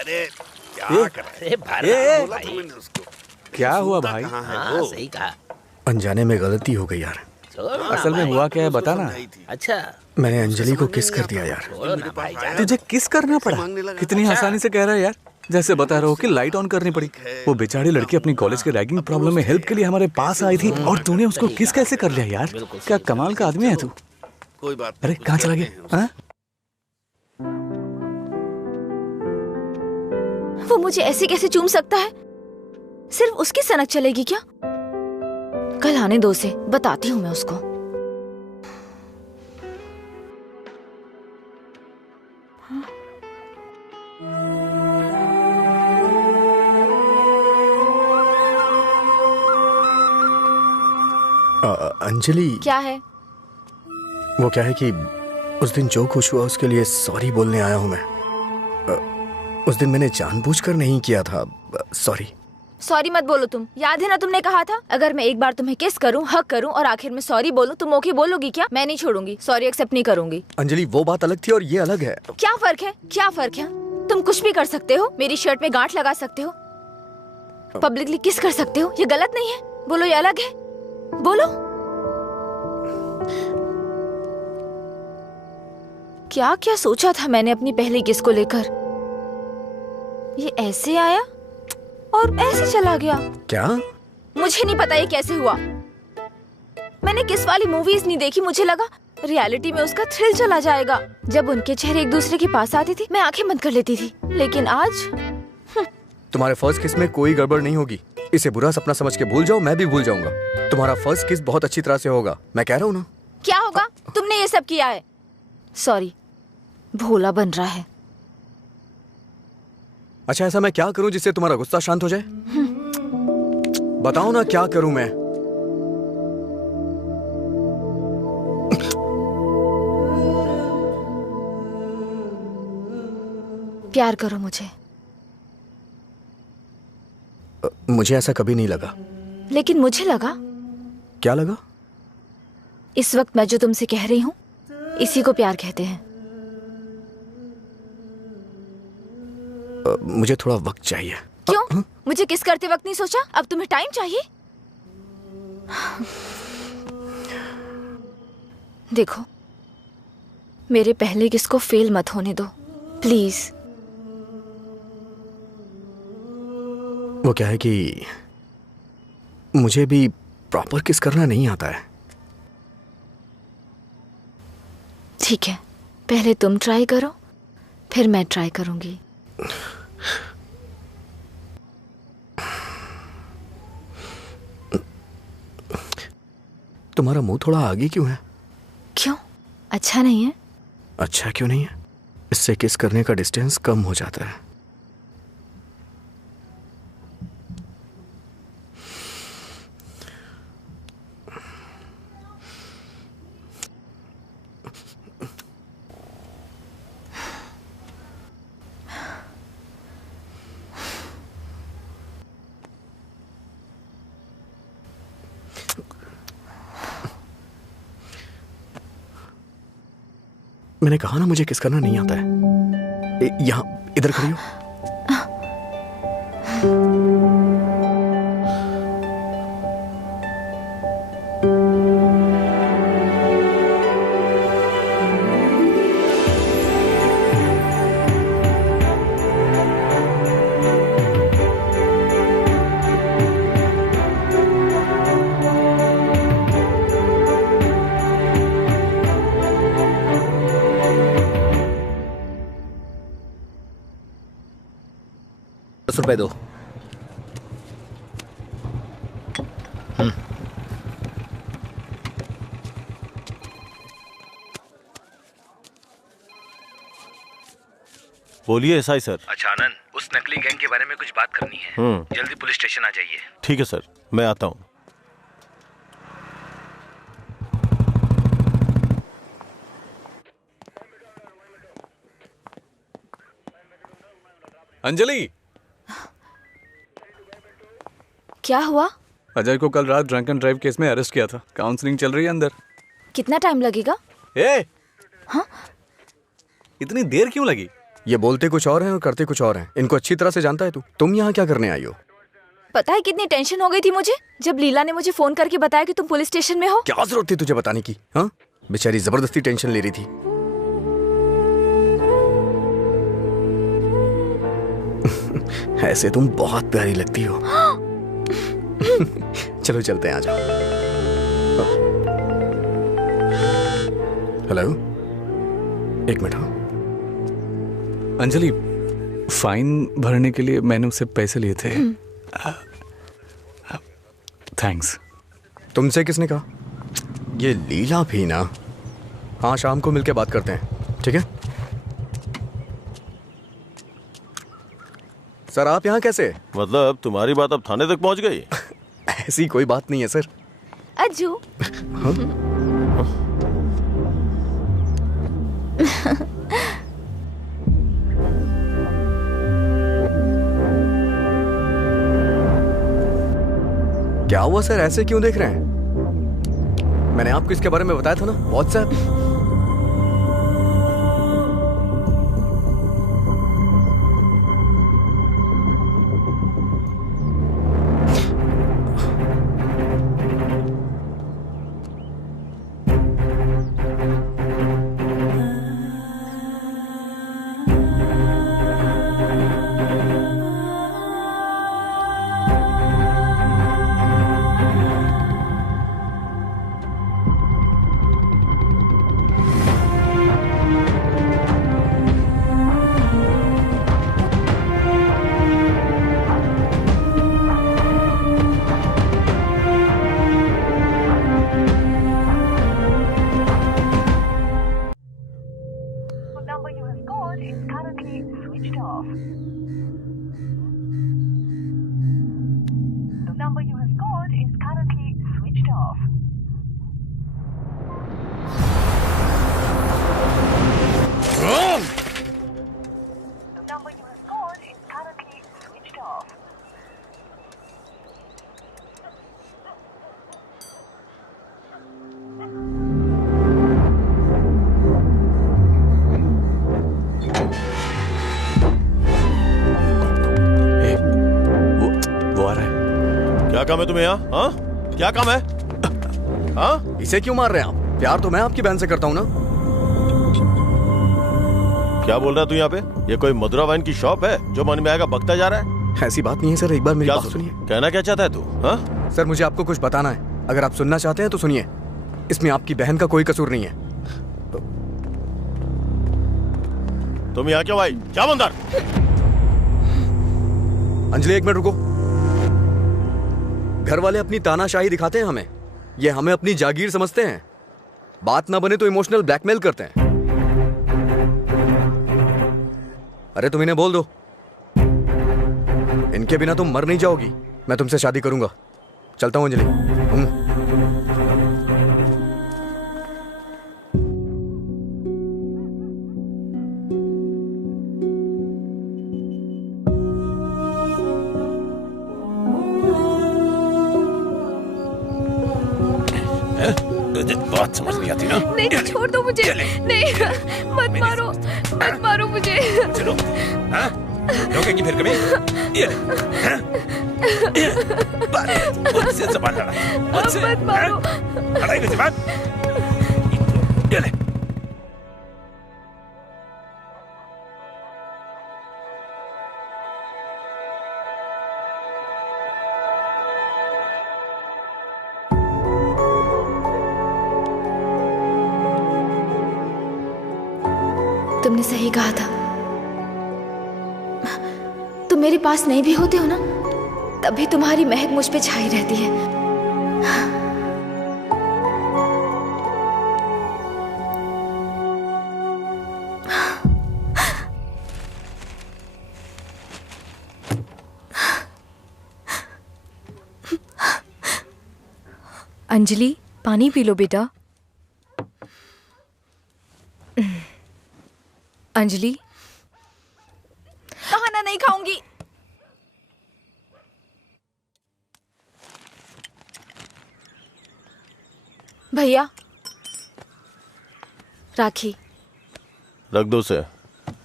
अरे क्या कर रहा है? बोला था मैंने उसको। क्या हुआ भाई? हाँ, सही कहा। अनजाने में गलती हो गई यार। असल में हुआ क्या है बता ना। अच्छा मैंने अंजलि को किस कर दिया यार। तुझे किस करना पड़ा? कितनी आसानी से कह रहा है यार, जैसे बता रहा हो कि लाइट ऑन करनी पड़ी। वो बेचारी लड़की अपनी कॉलेज के रैगिंग प्रॉब्लम में हेल्प के लिए हमारे पास आई थी और तूने उसको किस कैसे कर लिया यार? क्या कमाल का आदमी है तू। कोई बात। अरे कहाँ चला गया? वो मुझे ऐसे कैसे चूम सकता है? सिर्फ उसकी सनक चलेगी क्या? कल आने दो से बताती हूँ मैं उसको। अंजलि क्या है? वो क्या है कि उस दिन जो कुछ हुआ उसके लिए सॉरी बोलने आया हूँ मैं। उस दिन मैंने जानबूझकर नहीं किया था। सॉरी। सॉरी मत बोलो तुम। याद है ना तुमने कहा था अगर मैं एक बार तुम्हें किस करूं, हक करूं और आखिर में सॉरी बोलूं तुम ओके बोलोगी क्या? मैं नहीं छोड़ूंगी। सॉरी एक्सेप्ट नहीं करूंगी। अंजलि वो बात अलग थी और ये अलग है। क्या फर्क है? क्या फर्क है? तुम कुछ भी कर सकते हो, मेरी शर्ट में गांठ लगा सकते हो, पब्लिकली किस कर सकते हो, ये गलत नहीं है? बोलो ये अलग है? बोलो। क्या क्या सोचा था मैंने अपनी पहली किस को लेकर? ये ऐसे आया और ऐसे चला गया। क्या? मुझे नहीं पता ये कैसे हुआ। मैंने किस वाली मूवीज नहीं देखी, मुझे लगा रियलिटी में उसका थ्रिल चला जाएगा। जब उनके चेहरे एक दूसरे के पास आते थे मैं आंखें बंद कर लेती थी, लेकिन आज तुम्हारे फर्स्ट किस में कोई गड़बड़ नहीं होगी। इसे बुरा सपना समझ के भूल जाओ, मैं भी भूल जाऊंगा। तुम्हारा फर्स्ट किस बहुत अच्छी तरह से होगा, मैं कह रहा हूँ ना। क्या होगा? तुमने ये सब किया है। सॉरी, भोला बन रहा है। अच्छा ऐसा मैं क्या करूं जिससे तुम्हारा गुस्सा शांत हो जाए? बताओ ना क्या करूं मैं? प्यार करो मुझे। मुझे ऐसा कभी नहीं लगा। लेकिन मुझे लगा। क्या लगा? इस वक्त मैं जो तुमसे कह रही हूँ इसी को प्यार कहते हैं। मुझे थोड़ा वक्त चाहिए। क्यों? मुझे किस करते वक्त नहीं सोचा? अब तुम्हें टाइम चाहिए? देखो, मेरे पहले किस को फेल मत होने दो प्लीज। वो क्या है कि मुझे भी प्रॉपर किस करना नहीं आता है। ठीक है, पहले तुम ट्राई करो फिर मैं ट्राई करूंगी। तुम्हारा मुंह थोड़ा आगे क्यों है? क्यों? अच्छा नहीं है? अच्छा क्यों नहीं है? इससे किस करने का डिस्टेंस कम हो जाता है। मैंने कहा ना मुझे किस करना नहीं आता है। यहाँ इधर खड़ी हो। ₹10 दो। बोलिए एसआई सर। अच्छा आनंद, उस नकली गैंग के बारे में कुछ बात करनी है। जल्दी पुलिस स्टेशन आ जाइए। ठीक है सर, मैं आता हूँ। अंजलि, क्या हुआ? अजय को कल रात ड्रंक एंड ड्राइव केस में अरेस्ट किया था। काउंसलिंग चल रही है अंदर। कितना टाइम लगेगा? ए, हाँ? इतनी देर क्यों लगी? ये बोलते कुछ और हैं और करते कुछ और हैं। इनको अच्छी तरह से जानता है तू। तुम यहाँ क्या करने आई हो? पता है कितनी टेंशन हो गई थी मुझे जब लीला ने मुझे फोन करके बताया कि तुम पुलिस स्टेशन में हो। क्या जरूरत थी तुझे बताने की? हाँ, बेचारी जबरदस्ती टेंशन ले रही थी। ऐसे तुम बहुत प्यारी लगती हो। चलो चलते हैं, आ जाओ। हेलो, एक मिनट। हाँ अंजलि, फाइन भरने के लिए मैंने उससे पैसे लिए थे। थैंक्स। तुमसे किसने कहा? ये लीला भी ना। हाँ, शाम को मिलके बात करते हैं, ठीक है? सर आप यहाँ कैसे? मतलब तुम्हारी बात अब थाने तक पहुँच गई? ऐसी कोई बात नहीं है सर। अज्जू। हाँ? क्या हुआ सर, ऐसे क्यों देख रहे हैं? मैंने आपको इसके बारे में बताया था ना, व्हाट्सएप। क्या काम है तुम्हें यहाँ? हाँ, क्या काम है? हाँ, इसे क्यों मार रहे हैं आप? प्यार तो मैं आपकी बहन से करता हूँ ना। क्या बोल रहा है तू यहाँ पे? ये कोई मधुरा वाइन की शॉप है जो मन में आएगा बकता जा रहा है? ऐसी बात नहीं है सर, एक बार मेरी बात सुनिए। कहना क्या चाहता है तू? हाँ सर, मुझे आपको कुछ बताना है। अगर आप सुनना चाहते हैं तो सुनिए। इसमें आपकी बहन का कोई कसूर नहीं है। तुम यहाँ क्यों आई? क्या बंदर? अंजलि एक मिनट रुको। घर वाले अपनी तानाशाही दिखाते हैं हमें, ये हमें अपनी जागीर समझते हैं। बात ना बने तो इमोशनल ब्लैकमेल करते हैं। अरे तुम इन्हें बोल दो, इनके बिना तुम मर नहीं जाओगी। मैं तुमसे शादी करूंगा। चलता हूं अंजलि। बात समझ नहीं आती ना? नहीं, छोड़ दो मुझे। नहीं, मत मारो, मत मारो मुझे। चलो, हाँ? रोकेंगी फिर कभी? ये ले, हाँ? मुझसे ज़बान लड़ा, मुझसे, मत मारो। लड़ाई में ज़बान? ये ले। तुमने सही कहा था। तुम मेरे पास नहीं भी होते हो ना, तभी तुम्हारी महक मुझ पे छाई रहती है। अंजलि, पानी पी लो बेटा। अंजलि, खाना नहीं खाऊंगी। भैया, राखी रख दो उसे।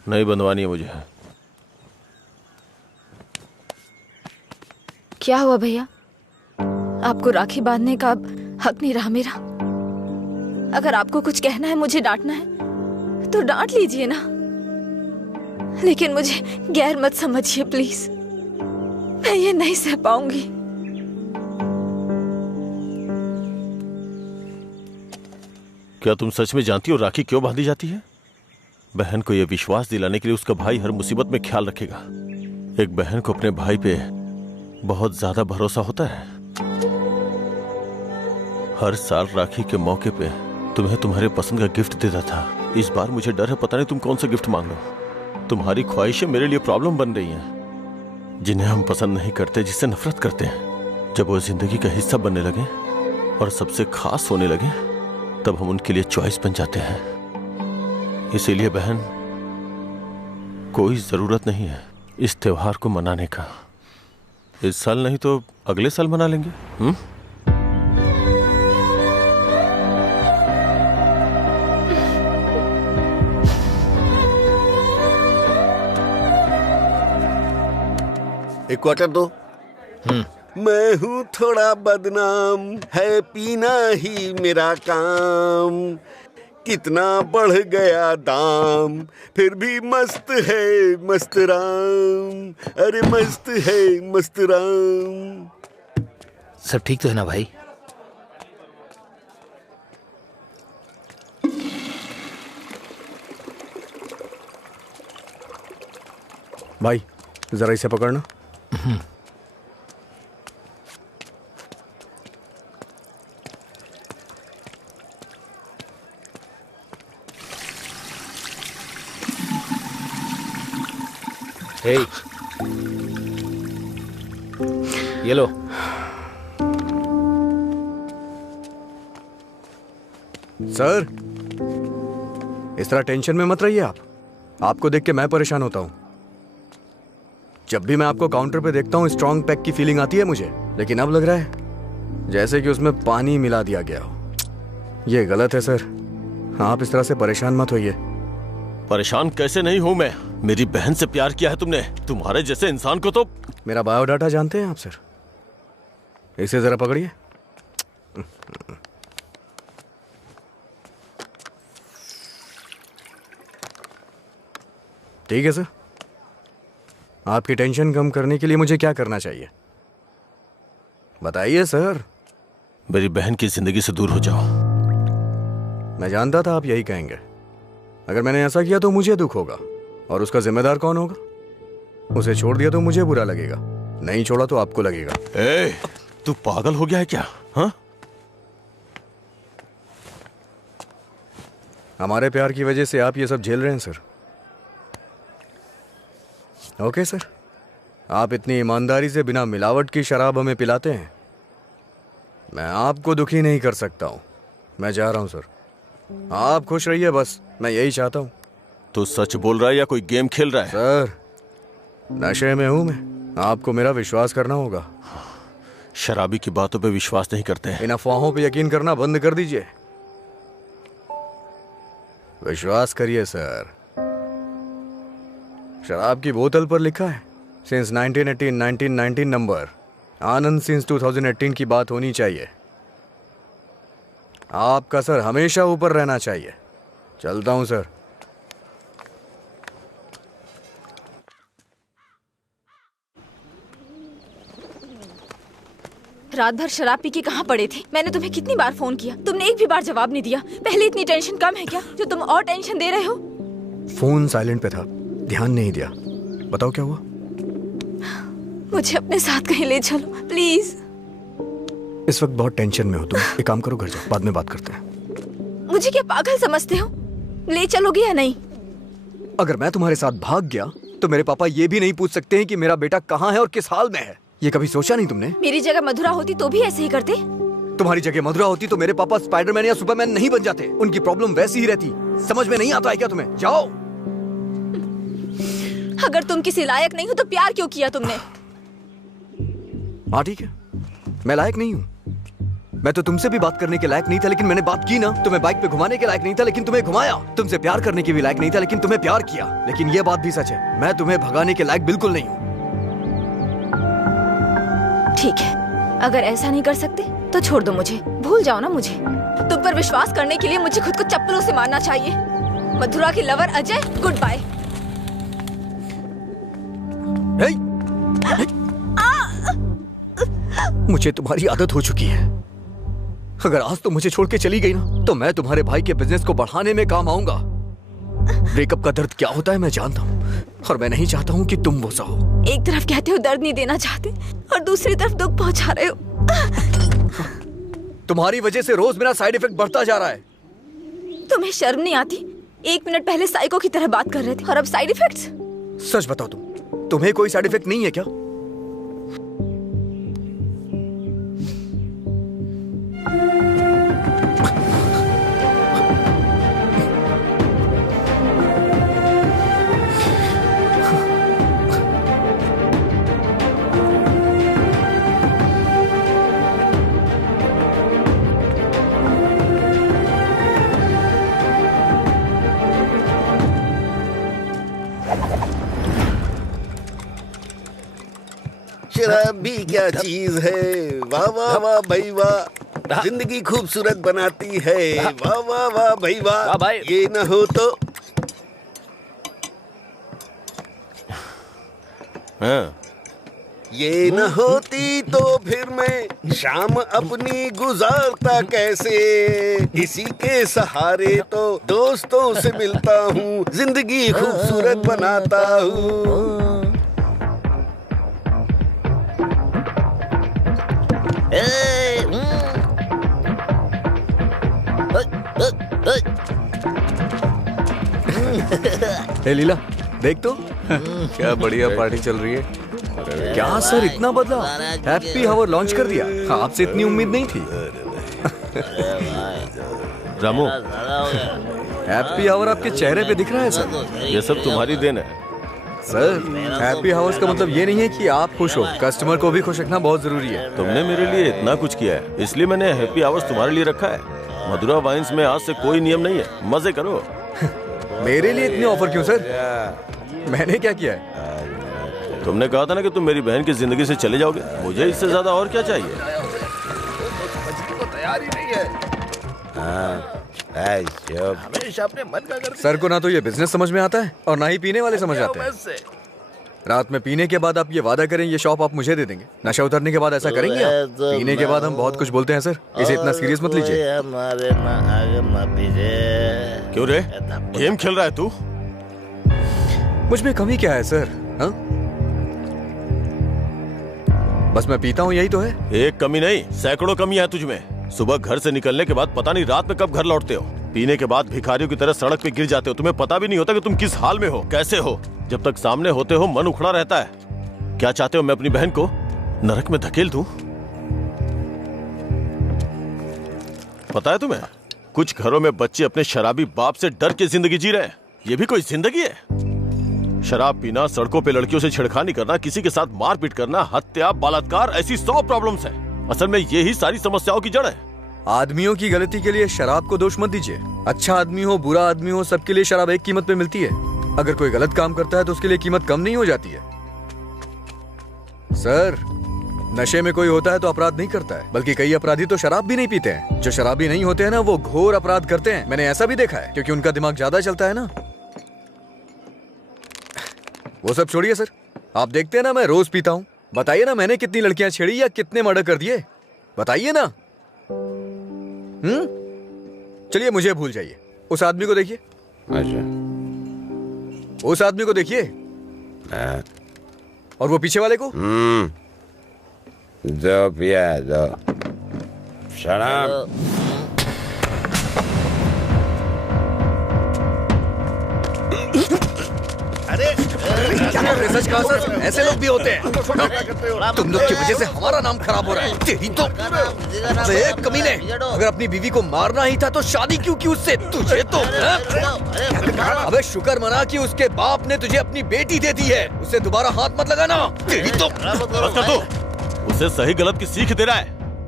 नहीं बंधवानी है मुझे। क्या हुआ भैया? आपको राखी बांधने का अब हक नहीं रहा मेरा? अगर आपको कुछ कहना है, मुझे डांटना है तो डांट लीजिए ना, लेकिन मुझे गैर मत समझिए प्लीज। मैं ये नहीं सह पाऊंगी। क्या तुम सच में जानती हो राखी क्यों बांधी जाती है? बहन को यह विश्वास दिलाने के लिए उसका भाई हर मुसीबत में ख्याल रखेगा। एक बहन को अपने भाई पे बहुत ज्यादा भरोसा होता है। हर साल राखी के मौके पे तुम्हें तुम्हारे पसंद का गिफ्ट देता था। इस बार मुझे डर है, पता नहीं तुम कौन सा गिफ्ट मांग लो। तुम्हारी ख्वाहिशें मेरे लिए प्रॉब्लम बन रही हैं, जिन्हें हम पसंद नहीं करते, जिससे नफरत करते हैं। जब वो जिंदगी का हिस्सा बनने लगे और सबसे खास होने लगे, तब हम उनके लिए चॉइस बन जाते हैं। इसीलिए बहन, कोई जरूरत नहीं है इस त्योहार को मनाने का। इस साल नहीं तो अगले साल मना लेंगे। एक क्वार्टर दो। मैं हूँ थोड़ा बदनाम, है पीना ही मेरा काम। कितना बढ़ गया दाम, फिर भी मस्त है मस्त राम। अरे मस्त है मस्त राम। सब ठीक तो है ना भाई? भाई जरा इसे पकड़ना। हे, ये लो। सर, इस तरह टेंशन में मत रहिए आप। आपको देख के मैं परेशान होता हूं। जब भी मैं आपको काउंटर पे देखता हूँ स्ट्रॉन्ग पैक की फीलिंग आती है मुझे, लेकिन अब लग रहा है जैसे कि उसमें पानी मिला दिया गया हो। ये गलत है सर, आप इस तरह से परेशान मत होइए। परेशान कैसे नहीं हूं मैं? मेरी बहन से प्यार किया है तुमने। तुम्हारे जैसे इंसान को तो। मेरा बायोडाटा जानते हैं आप सर? इसे जरा पकड़िए। ठीक है सर, आपकी टेंशन कम करने के लिए मुझे क्या करना चाहिए बताइए सर। मेरी बहन की जिंदगी से दूर हो जाओ। मैं जानता था आप यही कहेंगे। अगर मैंने ऐसा किया तो मुझे दुख होगा, और उसका जिम्मेदार कौन होगा? उसे छोड़ दिया तो मुझे बुरा लगेगा, नहीं छोड़ा तो आपको लगेगा। ए, तू पागल हो गया है क्या? हाँ? हमारे प्यार की वजह से आप ये सब झेल रहे हैं सर। ओके सर, आप इतनी ईमानदारी से बिना मिलावट की शराब हमें पिलाते हैं। मैं आपको दुखी नहीं कर सकता हूं। मैं जा रहा हूं सर, आप खुश रहिए बस, मैं यही चाहता हूं। तो सच बोल रहा है या कोई गेम खेल रहा है? सर, नशे में हूं मैं, आपको मेरा विश्वास करना होगा। शराबी की बातों पे विश्वास नहीं करते। इन अफवाहों पे यकीन करना बंद कर दीजिए। विश्वास करिए सर। शराब की बोतल पर लिखा है सिंस 1918 नंबर, आनंद सिंस 2018 की बात होनी चाहिए। आपका सर हमेशा ऊपर रहना चाहिए। चलता हूं सर। रात भर शराब पी के कहाँ पड़े थे? मैंने तुम्हें कितनी बार फोन किया, तुमने एक भी बार जवाब नहीं दिया। पहले इतनी टेंशन कम है क्या जो तुम और टेंशन दे रहे हो? फोन साइलेंट पे था, ध्यान नहीं दिया। बताओ क्या हुआ? मुझे अपने साथ कहीं ले चलो प्लीज। इस वक्त बहुत टेंशन में हो तुम। एक काम करो, घर जाओ, बाद में बात करते हैं। मुझे क्या पागल समझते हो? ले चलोगे या नहीं? अगर मैं तुम्हारे साथ भाग गया तो मेरे पापा ये भी नहीं पूछ सकते हैं कि मेरा बेटा कहाँ है और किस हाल में है। ये कभी सोचा नहीं तुमने? मेरी जगह मधुरा होती तो भी ऐसे ही करते। तुम्हारी जगह मधुरा होती तो मेरे पापा स्पाइडरमैन या सुपरमैन नहीं बन जाते। उनकी प्रॉब्लम वैसी ही रहती। समझ में नहीं आता है क्या तुम्हें? जाओ। अगर तुम किसी लायक नहीं हो तो प्यार क्यों किया तुमने? हाँ ठीक है, मैं लायक नहीं हूँ। मैं तो तुमसे भी बात करने के लायक नहीं था, लेकिन मैंने बात की ना। तुम्हें बाइक पे घुमाने के लायक नहीं था, लेकिन तुम्हें घुमाया। तुमसे प्यार करने के भी लायक नहीं था, लेकिन तुम्हें प्यार किया। लेकिन ये बात भी सच है, मैं तुम्हें भगाने के लायक बिल्कुल नहीं हूँ। ठीक है, अगर ऐसा नहीं कर सकते तो छोड़ दो मुझे, भूल जाओ ना मुझे। तुम पर विश्वास करने के लिए मुझे खुद को चप्पलों से मारना चाहिए। मधुरा के लवर अजय, गुड बाय। मुझे तुम्हारी आदत हो चुकी है। अगर आज तुम मुझे छोड़ के चली गई ना, तो मैं तुम्हारे भाई के बिजनेस को बढ़ाने में काम आऊंगा। ब्रेकअप का दर्द क्या होता है मैं जानता हूँ, और मैं नहीं चाहता हूँ कि तुम वो सहो। एक तरफ कहते हो दर्द नहीं देना चाहते, और दूसरी तरफ दुख पहुंचा रहे हो। तुम्हारी वजह से रोज मेरा साइड इफेक्ट बढ़ता जा रहा है। तुम्हें शर्म नहीं आती? 1 मिनट पहले साइको की तरह बात कर रहे थे, और अब साइड इफेक्ट्स? सच बताओ, तुम्हें कोई साइड इफेक्ट नहीं है क्या? शराब भी क्या चीज है, वाह वाह वाह भाई वाह, जिंदगी खूबसूरत बनाती है, वाह वाह वाह भाई वाह। ये न हो तो ये न होती तो फिर मैं शाम अपनी गुजारता कैसे। इसी के सहारे तो दोस्तों से मिलता हूँ, जिंदगी खूबसूरत बनाता हूँ। ए लीला, देख तो क्या बढ़िया पार्टी चल रही है। क्या सर इतना बदला? हैप्पी आवर लॉन्च कर दिया, आपसे इतनी उम्मीद नहीं थी। रामू, हैप्पी आवर आपके चेहरे पे दिख रहा है सर। ये सब तुम्हारी देन है सर। हैप्पी आवर्स का मतलब ये नहीं है कि आप खुश हो, कस्टमर को भी खुश रखना बहुत जरूरी है। तुमने मेरे लिए इतना कुछ किया है, इसलिए मैंने हैप्पी आवर्स तुम्हारे लिए रखा है। मधुरा वाइन्स में आज से कोई नियम नहीं है, मजे करो। मेरे लिए इतने ऑफर क्यों सर? मैंने क्या किया है? तुमने कहा था ना कि तुम मेरी बहन की जिंदगी से चले जाओगे, मुझे इससे ज्यादा और क्या चाहिए? तैयार ही नहीं है। हमेशा अपने मन का करते। सर को ना तो ये बिजनेस समझ में आता है और ना ही पीने वाले समझ आते हैं। रात में पीने के बाद आप ये वादा करें ये शॉप आप मुझे दे देंगे, नशा उतरने के बाद ऐसा करेंगे आप? पीने के बाद हम बहुत कुछ बोलते हैं सर, इसे इतना सीरियस मत लीजिए। क्यों रे, गेम खेल रहा है तू? मुझ में कमी क्या है सर? हाँ, बस मैं पीता हूँ, यही तो है। एक कमी नहीं, सैकड़ों कमी है तुझमें। सुबह घर से निकलने के बाद पता नहीं रात में कब घर लौटते हो। पीने के बाद भिखारियों की तरह सड़क पे गिर जाते हो, तुम्हें पता भी नहीं होता कि तुम किस हाल में हो, कैसे हो। जब तक सामने होते हो मन उखड़ा रहता है। क्या चाहते हो मैं अपनी बहन को नरक में धकेल दूं? पता है तुम्हें, कुछ घरों में बच्चे अपने शराबी बाप से डर के जिंदगी जी रहे हैं। ये भी कोई जिंदगी है? शराब पीना, सड़कों पे लड़कियों से छेड़खानी करना, किसी के साथ मारपीट करना, हत्या, बलात्कार, ऐसी 100 प्रॉब्लम्स हैं। असल में यही सारी समस्याओं की जड़ है। आदमियों की गलती के लिए शराब को दोष मत दीजिए। अच्छा आदमी हो, बुरा आदमी हो, सबके लिए शराब एक कीमत पे मिलती है। अगर कोई गलत काम करता है तो उसके लिए कीमत कम नहीं हो जाती है। सर, नशे में कोई होता है तो अपराध नहीं करता है, बल्कि कई अपराधी तो शराब भी नहीं पीते हैं। जो शराबी नहीं होते हैं ना, वो घोर अपराध करते हैं। मैंने ऐसा भी देखा है, क्योंकि उनका दिमाग ज्यादा चलता है ना। वो सब छोड़िए सर, आप देखते हैं ना मैं रोज पीता हूँ। बताइए ना मैंने कितनी लड़कियां छेड़ी या कितने मर्डर कर दिए, बताइए ना। चलिए मुझे भूल जाइए, उस आदमी को देखिए। उस आदमी को देखिए, और वो पीछे वाले को। दो पिया दो शराब। अरे सच कहा सर, ऐसे लोग भी होते हैं। तुम लोग की वजह से हमारा नाम खराब हो रहा है। तेरी तो कमीने, अगर अपनी बीवी को मारना ही था तो शादी क्यों की उससे? तुझे तो अबे शुक्र मना कि उसके बाप ने तुझे अपनी बेटी दे दी है। उससे दोबारा हाथ मत लगाना। तेरी तो उसे सही गलत की सीख दे रहा है।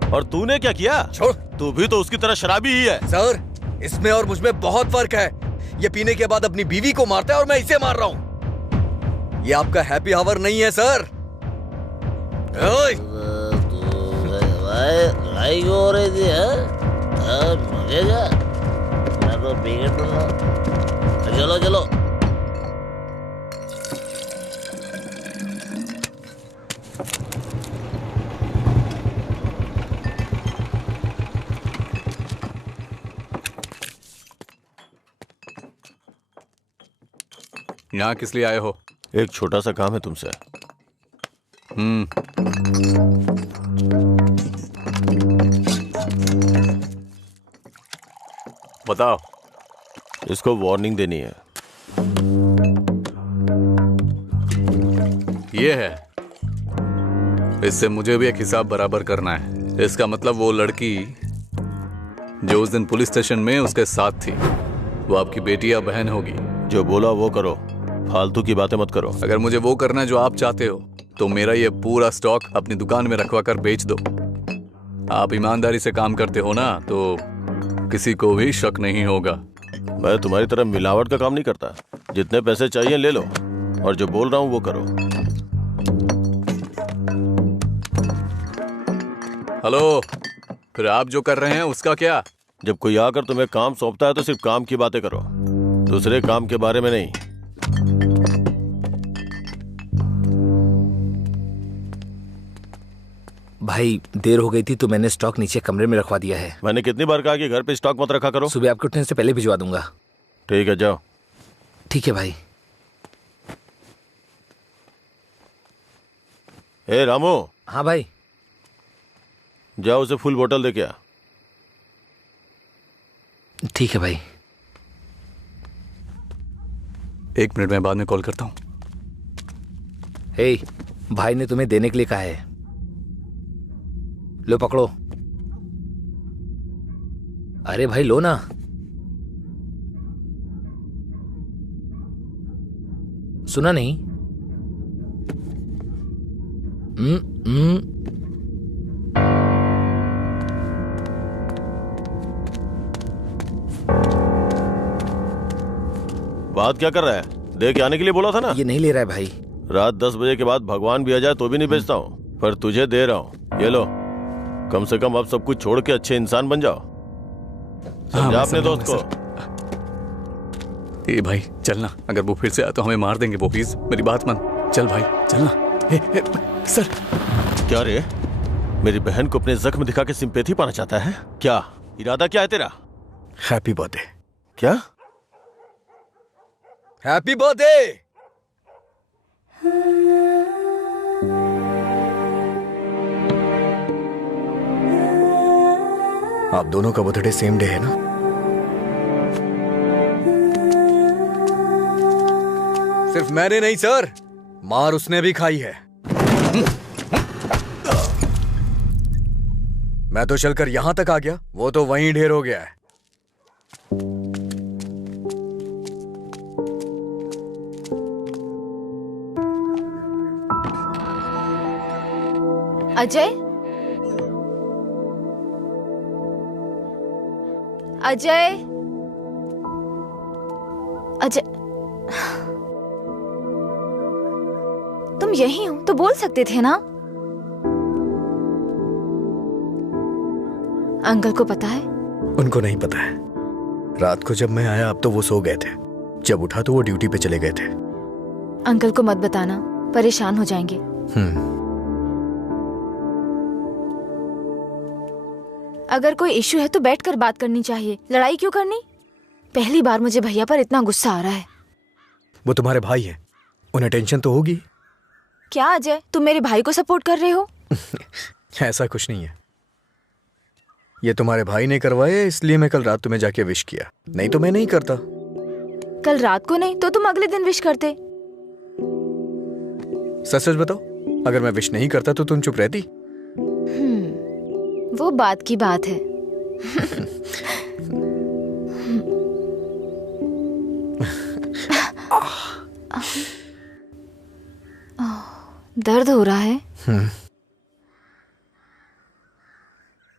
और तूने क्या किया? छोड़। तू भी तो उसकी तरह शराबी ही है। सर, इसमें और मुझमें बहुत फर्क है। ये पीने के बाद अपनी बीवी को मारता है और मैं इसे मार रहा हूँ। ये आपका हैप्पी आवर नहीं है सर। लड़ाई क्यों हो रही थी? मुझे क्या, मैं तो पी के टूटा। चलो चलो। यहाँ किस लिए आए हो? एक छोटा सा काम है तुमसे। बताओ। इसको वार्निंग देनी है। ये है, इससे मुझे भी एक हिसाब बराबर करना है। इसका मतलब वो लड़की जो उस दिन पुलिस स्टेशन में उसके साथ थी, वो आपकी बेटी या बहन होगी। जो बोला वो करो, फालतू की बातें मत करो। अगर मुझे वो करना है जो आप चाहते हो तो मेरा ये पूरा स्टॉक अपनी दुकान में रखवा कर बेच दो। आप ईमानदारी से काम करते हो ना, तो किसी को भी शक नहीं होगा। मैं तुम्हारी तरह मिलावट का काम नहीं करता। जितने पैसे चाहिए ले लो, और जो बोल रहा हूँ वो करो। हेलो, फिर आप जो कर रहे हैं उसका क्या? जब कोई आकर तुम्हें काम सौंपता है तो सिर्फ काम की बातें करो, दूसरे काम के बारे में नहीं। भाई देर हो गई थी तो मैंने स्टॉक नीचे कमरे में रखवा दिया है। मैंने कितनी बार कहा कि घर पे स्टॉक मत रखा करो। सुबह आपके उठने से पहले भिजवा दूंगा। ठीक है, जाओ। ठीक है भाई। ए रामू। हाँ भाई। जाओ उसे फुल बोतल दे के आ। ठीक है भाई। 1 मिनट में बाद में कॉल करता हूँ। हे, भाई ने तुम्हें देने के लिए कहा है। लो पकड़ो। अरे भाई लो ना। सुना नहीं? बात क्या कर रहा है? दे के आने के लिए बोला था ना। ये नहीं ले रहा है भाई। रात 10 बजे के बाद भगवान भी आ जाए तो भी नहीं बेचता हूँ, पर तुझे दे रहा हूँ। ये लो, कम से कम अब सब कुछ छोड़ के अच्छे इंसान बन जाओ। समझा अपने दोस्त को। ए भाई चलना, अगर वो फिर से आए तो हमें मार देंगे वो। प्लीज मेरी बात मान। चल भाई चलना। सर। क्या रे, मेरी बहन को अपने जख्म दिखा के सिंपैथी पाना चाहता है क्या? इरादा क्या है तेरा? Happy birthday. क्या? Happy birthday. आप दोनों का बर्थडे सेम डे है ना? सिर्फ मैंने नहीं सर, मार उसने भी खाई है। मैं तो चलकर यहां तक आ गया, वो तो वहीं ढेर हो गया है। अजय, अजय, अजय, तुम यही हो तो बोल सकते थे ना? अंकल को पता है? उनको नहीं पता है। रात को जब मैं आया अब तो वो सो गए थे, जब उठा तो वो ड्यूटी पे चले गए थे। अंकल को मत बताना, परेशान हो जाएंगे। अगर कोई इश्यू है तो बैठकर बात करनी चाहिए, लड़ाई क्यों करनी? पहली बार मुझे भैया पर इतना गुस्सा आ रहा है। वो तुम्हारे भाई हैं, उन्हें टेंशन तो होगी। क्या अजय, तुम मेरे भाई को सपोर्ट कर रहे हो? ऐसा कुछ नहीं है, ये तुम्हारे भाई ने करवाया इसलिए मैं कल रात तुम्हें जाके विश किया, नहीं तो मैं नहीं करता। कल रात को नहीं तो तुम अगले दिन विश करते। सच सच बताओ, अगर मैं विश नहीं करता तो तुम चुप रहती? वो बात की बात है। दर्द हो रहा है?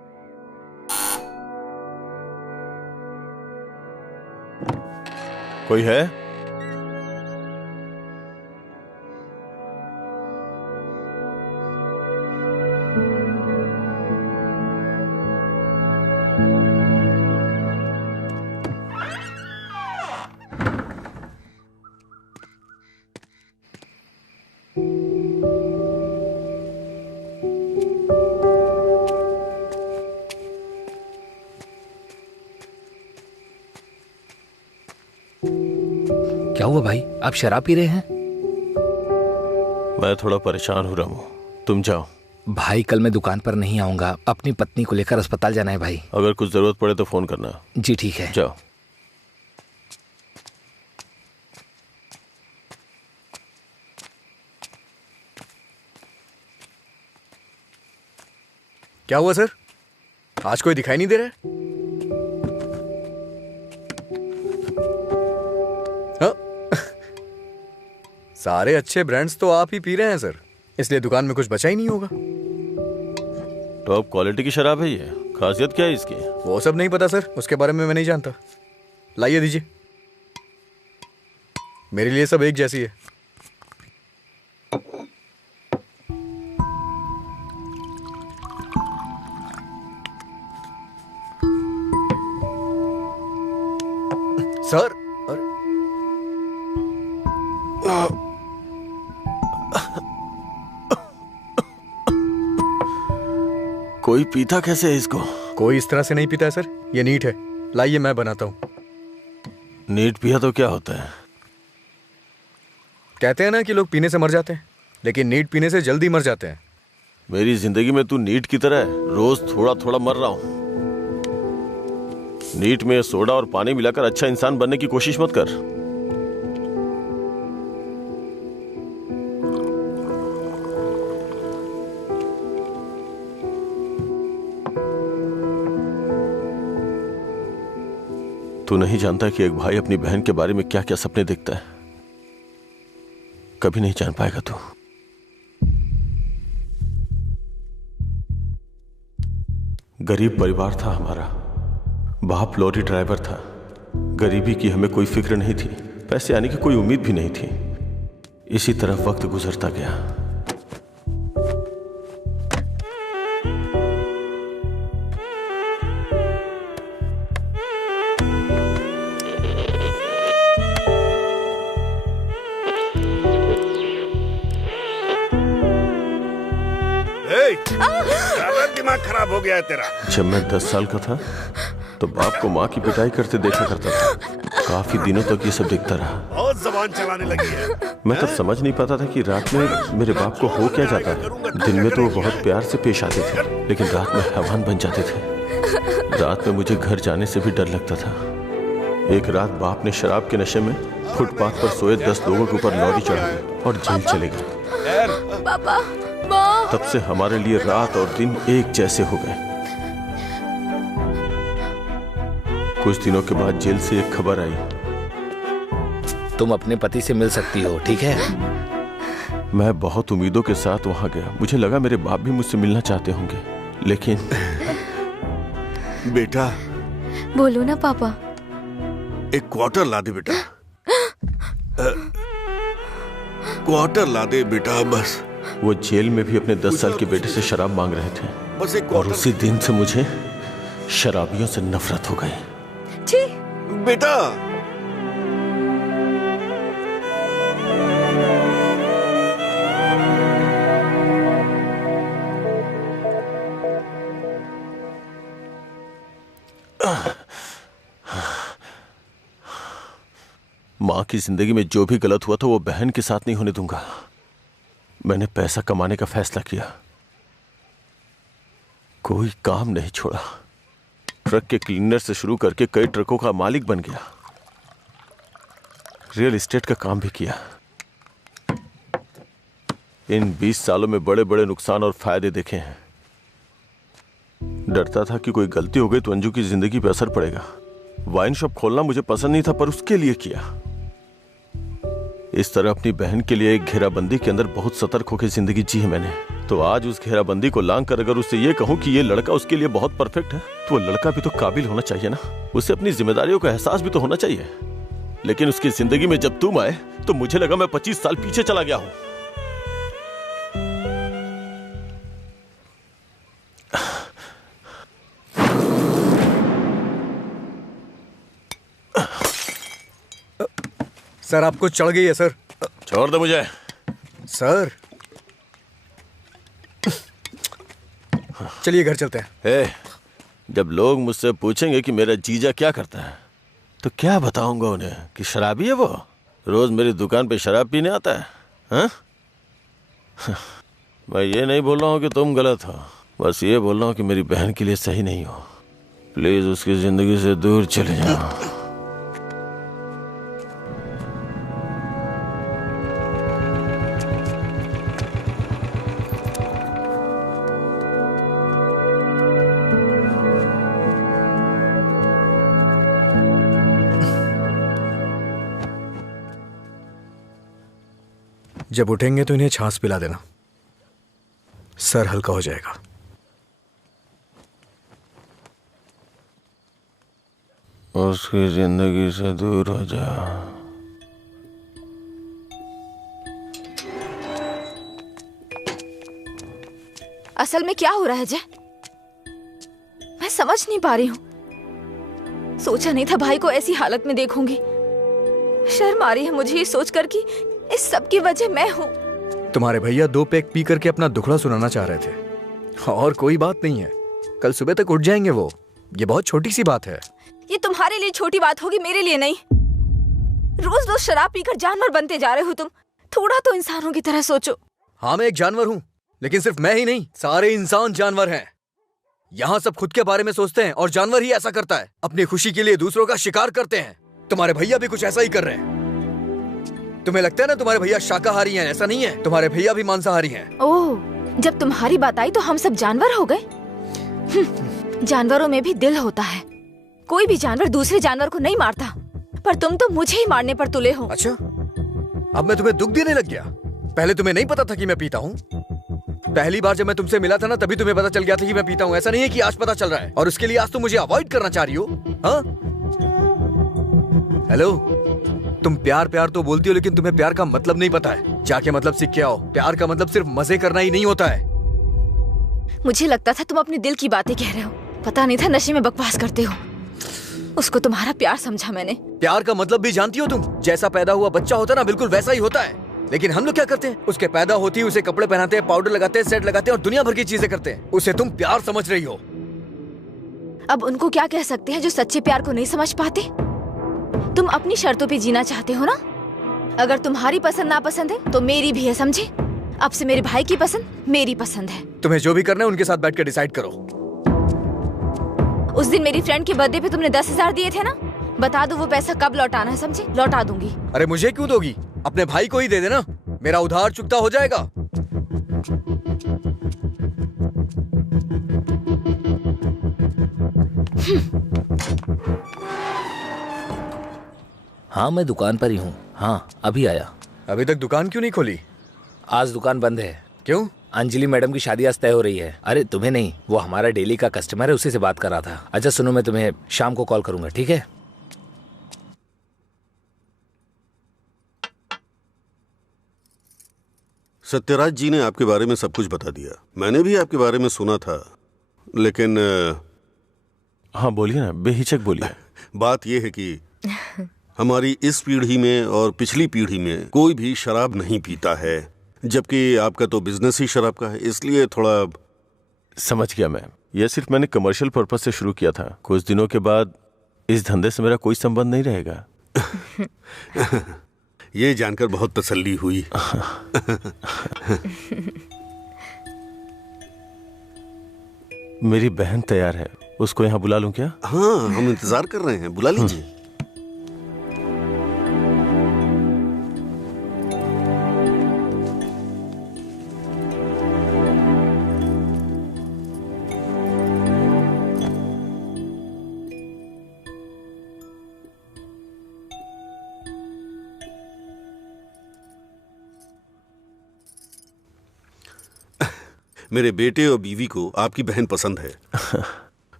कोई है? क्या हुआ भाई, आप शराब पी रहे हैं? मैं थोड़ा परेशान हो रहा हूँ, तुम जाओ। भाई कल मैं दुकान पर नहीं आऊंगा, अपनी पत्नी को लेकर अस्पताल जाना है भाई। अगर कुछ जरूरत पड़े तो फोन करना। जी ठीक है। जाओ। क्या हुआ सर, आज कोई दिखाई नहीं दे रहा है? सारे अच्छे ब्रांड्स तो आप ही पी रहे हैं सर, इसलिए दुकान में कुछ बचा ही नहीं होगा। टॉप क्वालिटी की शराब है ये, खासियत क्या है इसकी? वो सब नहीं पता सर, उसके बारे में मैं नहीं जानता। लाइए दीजिए, मेरे लिए सब एक जैसी है। सर कोई पीता कैसे है इसको? कोई इस तरह से नहीं पीता है सर, ये नीट है। लाइए मैं बनाता हूँ। नीट पिया तो क्या होता है? कहते हैं ना कि लोग पीने से मर जाते हैं, लेकिन नीट पीने से जल्दी मर जाते हैं। मेरी जिंदगी में तू नीट की तरह है, रोज थोड़ा थोड़ा मर रहा हूं। नीट में सोडा और पानी मिलाकर अच्छा इंसान बनने की कोशिश मत कर। तू नहीं जानता कि एक भाई अपनी बहन के बारे में क्या क्या सपने देखता है। कभी नहीं जान पाएगा तू। गरीब परिवार था हमारा, बाप लॉरी ड्राइवर था। गरीबी की हमें कोई फिक्र नहीं थी, पैसे आने की कोई उम्मीद भी नहीं थी। इसी तरह वक्त गुजरता गया। दिमाग खराब हो गया है तेरा। जब मैं 10 साल का था तो बाप को माँ की पिटाई करते देखा करता था। काफी दिनों तक ये सब देखता रहा। बहुत जबान चलाने लगी है। मैं तब समझ नहीं पाता था कि रात में मेरे बाप को हो क्या जाता है। दिन में तो वो बहुत प्यार से पेश आते थे, लेकिन रात में हैवान बन जाते थे। रात में मुझे घर जाने से भी डर लगता था। एक रात बाप ने शराब के नशे में फुटपाथ पर सोए 10 लोगों के ऊपर लॉरी चढ़ा दी और जेल चले गए। पापा, तब से हमारे लिए रात और दिन एक जैसे हो गए। कुछ दिनों के बाद जेल से एक खबर आई, तुम अपने पति से मिल सकती हो, ठीक है? मैं बहुत उम्मीदों के साथ वहां गया। मुझे लगा मेरे बाप भी मुझसे मिलना चाहते होंगे, लेकिन बेटा। बोलो ना पापा। एक क्वार्टर ला दे बेटा। क्वार्टर ला दे बेटा बस। वो जेल में भी अपने 10 साल के बेटे से शराब मांग रहे थे, बस एक और उसी दिन से मुझे शराबियों से नफरत हो गई। बेटा माँ की जिंदगी में जो भी गलत हुआ था वो बहन के साथ नहीं होने दूंगा। मैंने पैसा कमाने का फैसला किया, कोई काम नहीं छोड़ा। ट्रक के क्लीनर से शुरू करके कई ट्रकों का मालिक बन गया। रियल एस्टेट का काम भी किया। इन 20 सालों में बड़े बड़े नुकसान और फायदे देखे हैं। डरता था कि कोई गलती हो गई तो अंजू की जिंदगी पे असर पड़ेगा। वाइन शॉप खोलना मुझे पसंद नहीं था, पर उसके लिए किया। इस तरह अपनी बहन के लिए एक घेराबंदी के अंदर बहुत सतर्क होकर जिंदगी जी है मैंने। तो आज उस घेराबंदी को लांग कर अगर उससे ये कहूं कि ये लड़का उसके लिए बहुत परफेक्ट है, तो वो लड़का भी तो काबिल होना चाहिए ना। उसे अपनी जिम्मेदारियों का एहसास भी तो होना चाहिए। लेकिन उसकी जिंदगी में जब तुम आए तो मुझे लगा मैं 25 साल पीछे चला गया हूं। सर आपको चढ़ गई है सर। छोड़ दो मुझे। सर चलिए घर चलते हैं। जब लोग मुझसे पूछेंगे कि मेरा जीजा क्या करता है तो क्या बताऊंगा उन्हें कि शराबी है वो, रोज मेरी दुकान पे शराब पीने आता है। हाँ? मैं ये नहीं बोल रहा हूँ कि तुम गलत हो, बस ये बोल रहा हूँ कि मेरी बहन के लिए सही नहीं हो। प्लीज उसकी जिंदगी से दूर चले जाओ। जब उठेंगे तो इन्हें छाछ पिला देना, सर हल्का हो जाएगा। उसकी जिंदगी से दूर हो जा। असल में क्या हो रहा है जय, मैं समझ नहीं पा रही हूँ। सोचा नहीं था भाई को ऐसी हालत में देखूंगी। शर्म आ रही है मुझे ये सोचकर कि इस सब की वजह मैं हूँ। तुम्हारे भैया 2 पैक पी करके अपना दुखड़ा सुनाना चाह रहे थे और कोई बात नहीं है, कल सुबह तक उठ जाएंगे वो। ये बहुत छोटी सी बात है। ये तुम्हारे लिए छोटी बात होगी, मेरे लिए नहीं। रोज रोज शराब पीकर जानवर बनते जा रहे हो तुम। थोड़ा तो इंसानों की तरह सोचो। हाँ मैं एक जानवर हूँ, लेकिन सिर्फ मैं ही नहीं, सारे इंसान जानवर हैं। यहाँ सब खुद के बारे में सोचते हैं और जानवर ही ऐसा करता है, अपनी खुशी के लिए दूसरों का शिकार करते हैं। तुम्हारे भैया भी कुछ ऐसा ही कर रहे हैं। तुम्हें लगता है ना तुम्हारे भैया शाकाहारी हैं, ऐसा नहीं है, तुम्हारे भैया भी मांसाहारी हैं। ओह, जब तुम्हारी बात आई तो हम सब जानवर हो गए। जानवरों में भी दिल होता है। कोई भी जानवर दूसरे जानवर को नहीं मारता, पर तुम तो मुझे ही मारने पर तुले हो। अच्छा, अब मैं तुम्हें दुख देने लग गया? पहले तुम्हें नहीं पता था कि मैं पीता हूँ? पहली बार जब मैं तुमसे मिला था ना, तभी तुम्हें पता चल गया था कि मैं पीता हूँ। ऐसा नहीं है कि आज पता चल रहा है और उसके लिए आज तुम मुझे अवॉइड करना चाह रही हो। हाँ? हेलो, तुम प्यार प्यार तो बोलती हो, लेकिन तुम्हें प्यार का मतलब नहीं पता है। जाके मतलब सीख के आओ। प्यार का मतलब सिर्फ मजे करना ही नहीं होता है। मुझे लगता था तुम अपने दिल की बातें कह रहे हो, पता नहीं था नशे में बकवास करते हो। उसको तुम्हारा प्यार समझा मैंने। प्यार का मतलब भी जानती हो तुम? जैसा पैदा हुआ बच्चा होता है ना, बिल्कुल वैसा ही होता है। लेकिन हम लोग क्या करते हैं, उसके पैदा होती है उसे कपड़े पहनाते हैं, पाउडर लगाते हैं, सेट लगाते हैं और दुनिया भर की चीजें करते हैं। उसे तुम प्यार समझ रही हो। अब उनको क्या कह सकते हैं जो सच्चे प्यार को नहीं समझ पाते? तुम अपनी शर्तों पे जीना चाहते हो ना। अगर तुम्हारी पसंद नापसंद है तो मेरी भी है, समझे? अब से मेरे भाई की पसंद मेरी पसंद है। तुम्हें जो भी करना है उनके साथ बैठ कर डिसाइड करो। उस दिन मेरी फ्रेंड के बर्थडे पे तुमने 10,000 दिए थे ना, बता दो वो पैसा कब लौटाना है, समझे? लौटा दूंगी। अरे मुझे क्यों दोगी? अपने भाई को ही दे देना, मेरा उधार चुकता हो जाएगा। हाँ मैं दुकान पर ही हूँ। हाँ अभी आया। अभी तक दुकान क्यों नहीं खोली? आज दुकान बंद है। क्यों? अंजलि मैडम की शादी आज तय हो रही है। अरे तुम्हें नहीं, वो हमारा डेली का कस्टमर है, उसी से बात कर रहा था। अच्छा सुनो, मैं तुम्हें शाम को कॉल करूंगा, ठीक है? सत्यराज जी ने आपके बारे में सब कुछ बता दिया। मैंने भी आपके बारे में सुना था, लेकिन हाँ बोलिए ना, बेहिचक बोलिए। बात यह है कि हमारी इस पीढ़ी में और पिछली पीढ़ी में कोई भी शराब नहीं पीता है, जबकि आपका तो बिजनेस ही शराब का है, इसलिए थोड़ा। समझ गया मैं। यह सिर्फ मैंने कमर्शियल पर्पस से शुरू किया था। कुछ दिनों के बाद इस धंधे से मेरा कोई संबंध नहीं रहेगा। ये जानकर बहुत तसल्ली हुई। मेरी बहन तैयार है, उसको यहाँ बुला लूं क्या? हाँ हम इंतजार कर रहे हैं, बुला लीजिए। मेरे बेटे और बीवी को आपकी बहन पसंद है।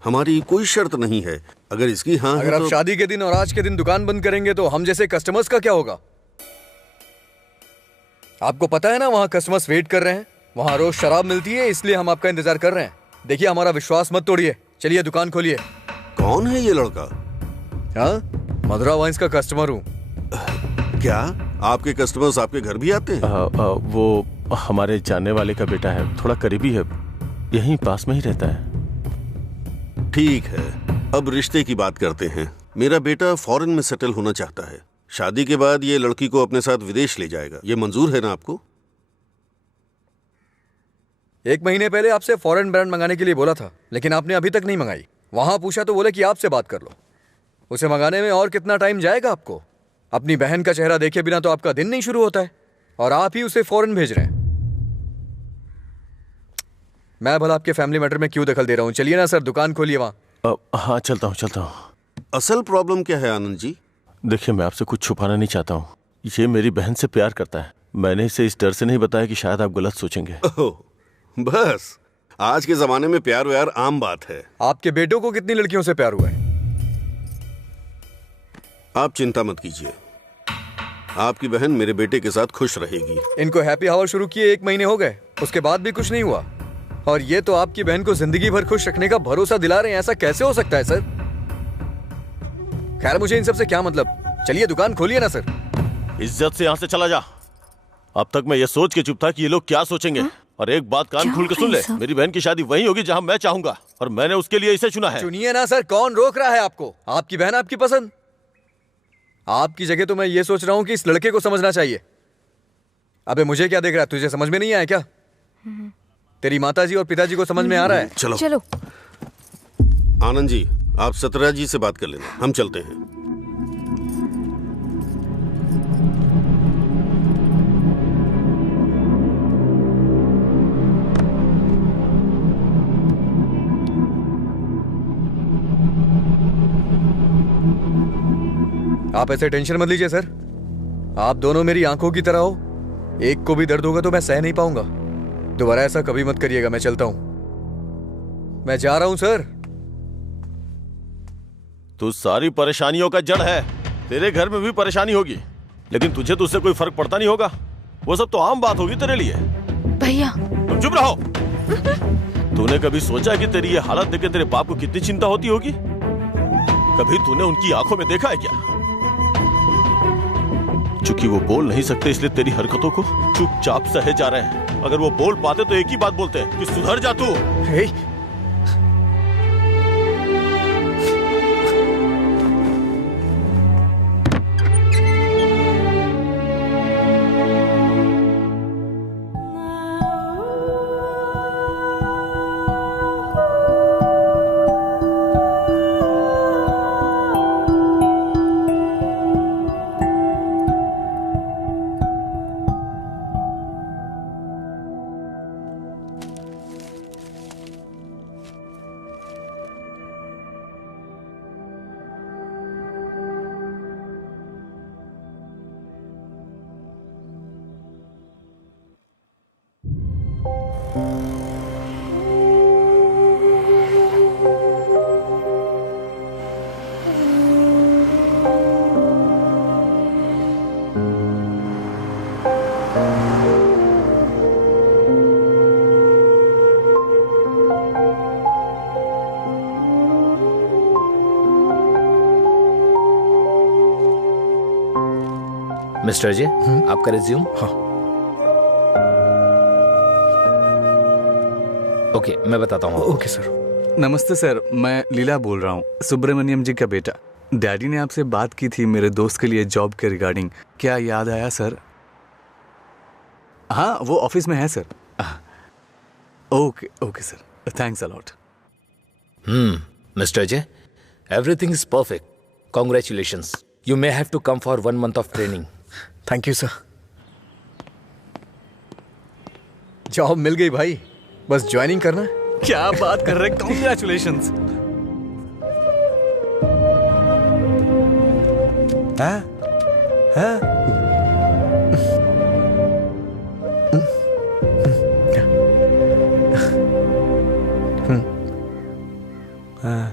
हमारी कोई शर्त नहीं है। अगर इसकी हाँ अगर है आप तो... शादी के दिन और आज के दिन दुकान बंद करेंगे तो हम जैसे कस्टमर्स का क्या होगा? आपको पता है ना वहाँ कस्टमर्स वेट कर रहे हैं, वहाँ रोज शराब मिलती है, इसलिए हम आपका इंतजार कर रहे हैं। देखिए हमारा विश्वास मत तोड़िए, चलिए दुकान खोलिए। कौन है ये लड़का? हाँ, मधुरा वाइन्स का कस्टमर हूँ। क्या आपके कस्टमर्स आपके घर भी आते हैं? वो हमारे जानने वाले का बेटा है, थोड़ा करीबी है, यहीं पास में ही रहता है। ठीक है, अब रिश्ते की बात करते हैं। मेरा बेटा फॉरेन में सेटल होना चाहता है। शादी के बाद ये लड़की को अपने साथ विदेश ले जाएगा। ये मंजूर है ना आपको? 1 महीने पहले आपसे फॉरेन ब्रांड मंगाने के लिए बोला था, लेकिन आपने अभी तक नहीं मंगाई। वहां पूछा तो बोले कि आपसे बात कर लो। उसे मंगाने में और कितना टाइम जाएगा आपको? अपनी बहन का चेहरा देखे बिना तो आपका दिन नहीं शुरू होता है, और आप ही उसे फॉरेन भेज रहे हैं। मैं भला आपके फैमिली मैटर में क्यों दखल दे रहा हूं? चलिए ना सर, दुकान खोलिए वहां। हाँ चलता हूँ। असल प्रॉब्लम क्या है आनंद जी? देखिए, मैं आपसे कुछ छुपाना नहीं चाहता हूँ। ये मेरी बहन से प्यार करता है। मैंने इसे इस डर से नहीं बताया कि शायद आप गलत सोचेंगे। बस, आज के जमाने में प्यार व्यार आम बात है। आपके बेटों को कितनी लड़कियों से प्यार हुआ है? आप चिंता मत कीजिए, आपकी बहन मेरे बेटे के साथ खुश रहेगी। इनको हैप्पी आवर शुरू किए 1 महीने हो गए, उसके बाद भी कुछ नहीं हुआ, और ये तो आपकी बहन को जिंदगी भर खुश रखने का भरोसा दिला रहे हैं। ऐसा कैसे हो सकता है सर? खैर, मुझे इन सब से क्या मतलब, चलिए दुकान खोलिए ना सर। इज्जत से यहाँ से चला जा। अब तक मैं ये सोच के चुप था कि ये लोग क्या सोचेंगे। और एक बात कान खोल के सुन ले, मेरी बहन की शादी वहीं होगी जहाँ मैं चाहूंगा, और मैंने उसके लिए इसे चुना है। चुनिए ना सर, कौन रोक रहा है आपको? आपकी बहन, आपकी पसंद। आपकी जगह तो मैं ये सोच रहा हूँ कि इस लड़के को समझना चाहिए। अबे मुझे क्या देख रहा है? तुझे समझ में नहीं आया क्या? तेरी माताजी और पिताजी को समझ में आ रहा है? चलो आनंद जी, आप सतरा जी से बात कर लेना, हम चलते हैं। आप ऐसे टेंशन मत लीजिए सर, आप दोनों मेरी आंखों की तरह हो। एक को भी दर्द होगा तो मैं सह नहीं पाऊंगा। दोबारा ऐसा कभी मत करिएगा। मैं चलता हूं, मैं जा रहा हूं सर। तू सारी परेशानियों का जड़ है। तेरे घर में भी परेशानी होगी, लेकिन तुझे तो उससे कोई फर्क पड़ता नहीं होगा। वो सब तो आम बात होगी तेरे लिए। भैया तुम चुप रहो। तूने कभी सोचा कि तेरी ये हालत देख के तेरे बाप को कितनी चिंता होती होगी? कभी तूने उनकी आंखों में देखा है क्या? चूंकि वो बोल नहीं सकते, इसलिए तेरी हरकतों को चुपचाप सहे जा रहे हैं। अगर वो बोल पाते तो एक ही बात बोलते हैं कि सुधर जा तू। मिस्टर जी, आपका रिज्यूम। हाँ। ओके, मैं बताता हूँ। Okay sir. नमस्ते सर, मैं लीला बोल रहा हूँ, सुब्रमण्यम जी का बेटा। डैडी ने आपसे बात की थी मेरे दोस्त के लिए जॉब के रिगार्डिंग। क्या याद आया सर? हाँ, वो ऑफिस में है sir. Okay okay sir, thanks a lot. Mister J, everything is perfect. Congratulations. You may have to come for 1 month of training. Thank you sir. Job मिल गई भाई, बस ज्वाइनिंग करना है। क्या बात कर रहे हैं, कॉन्ग्रेचुलेशंस।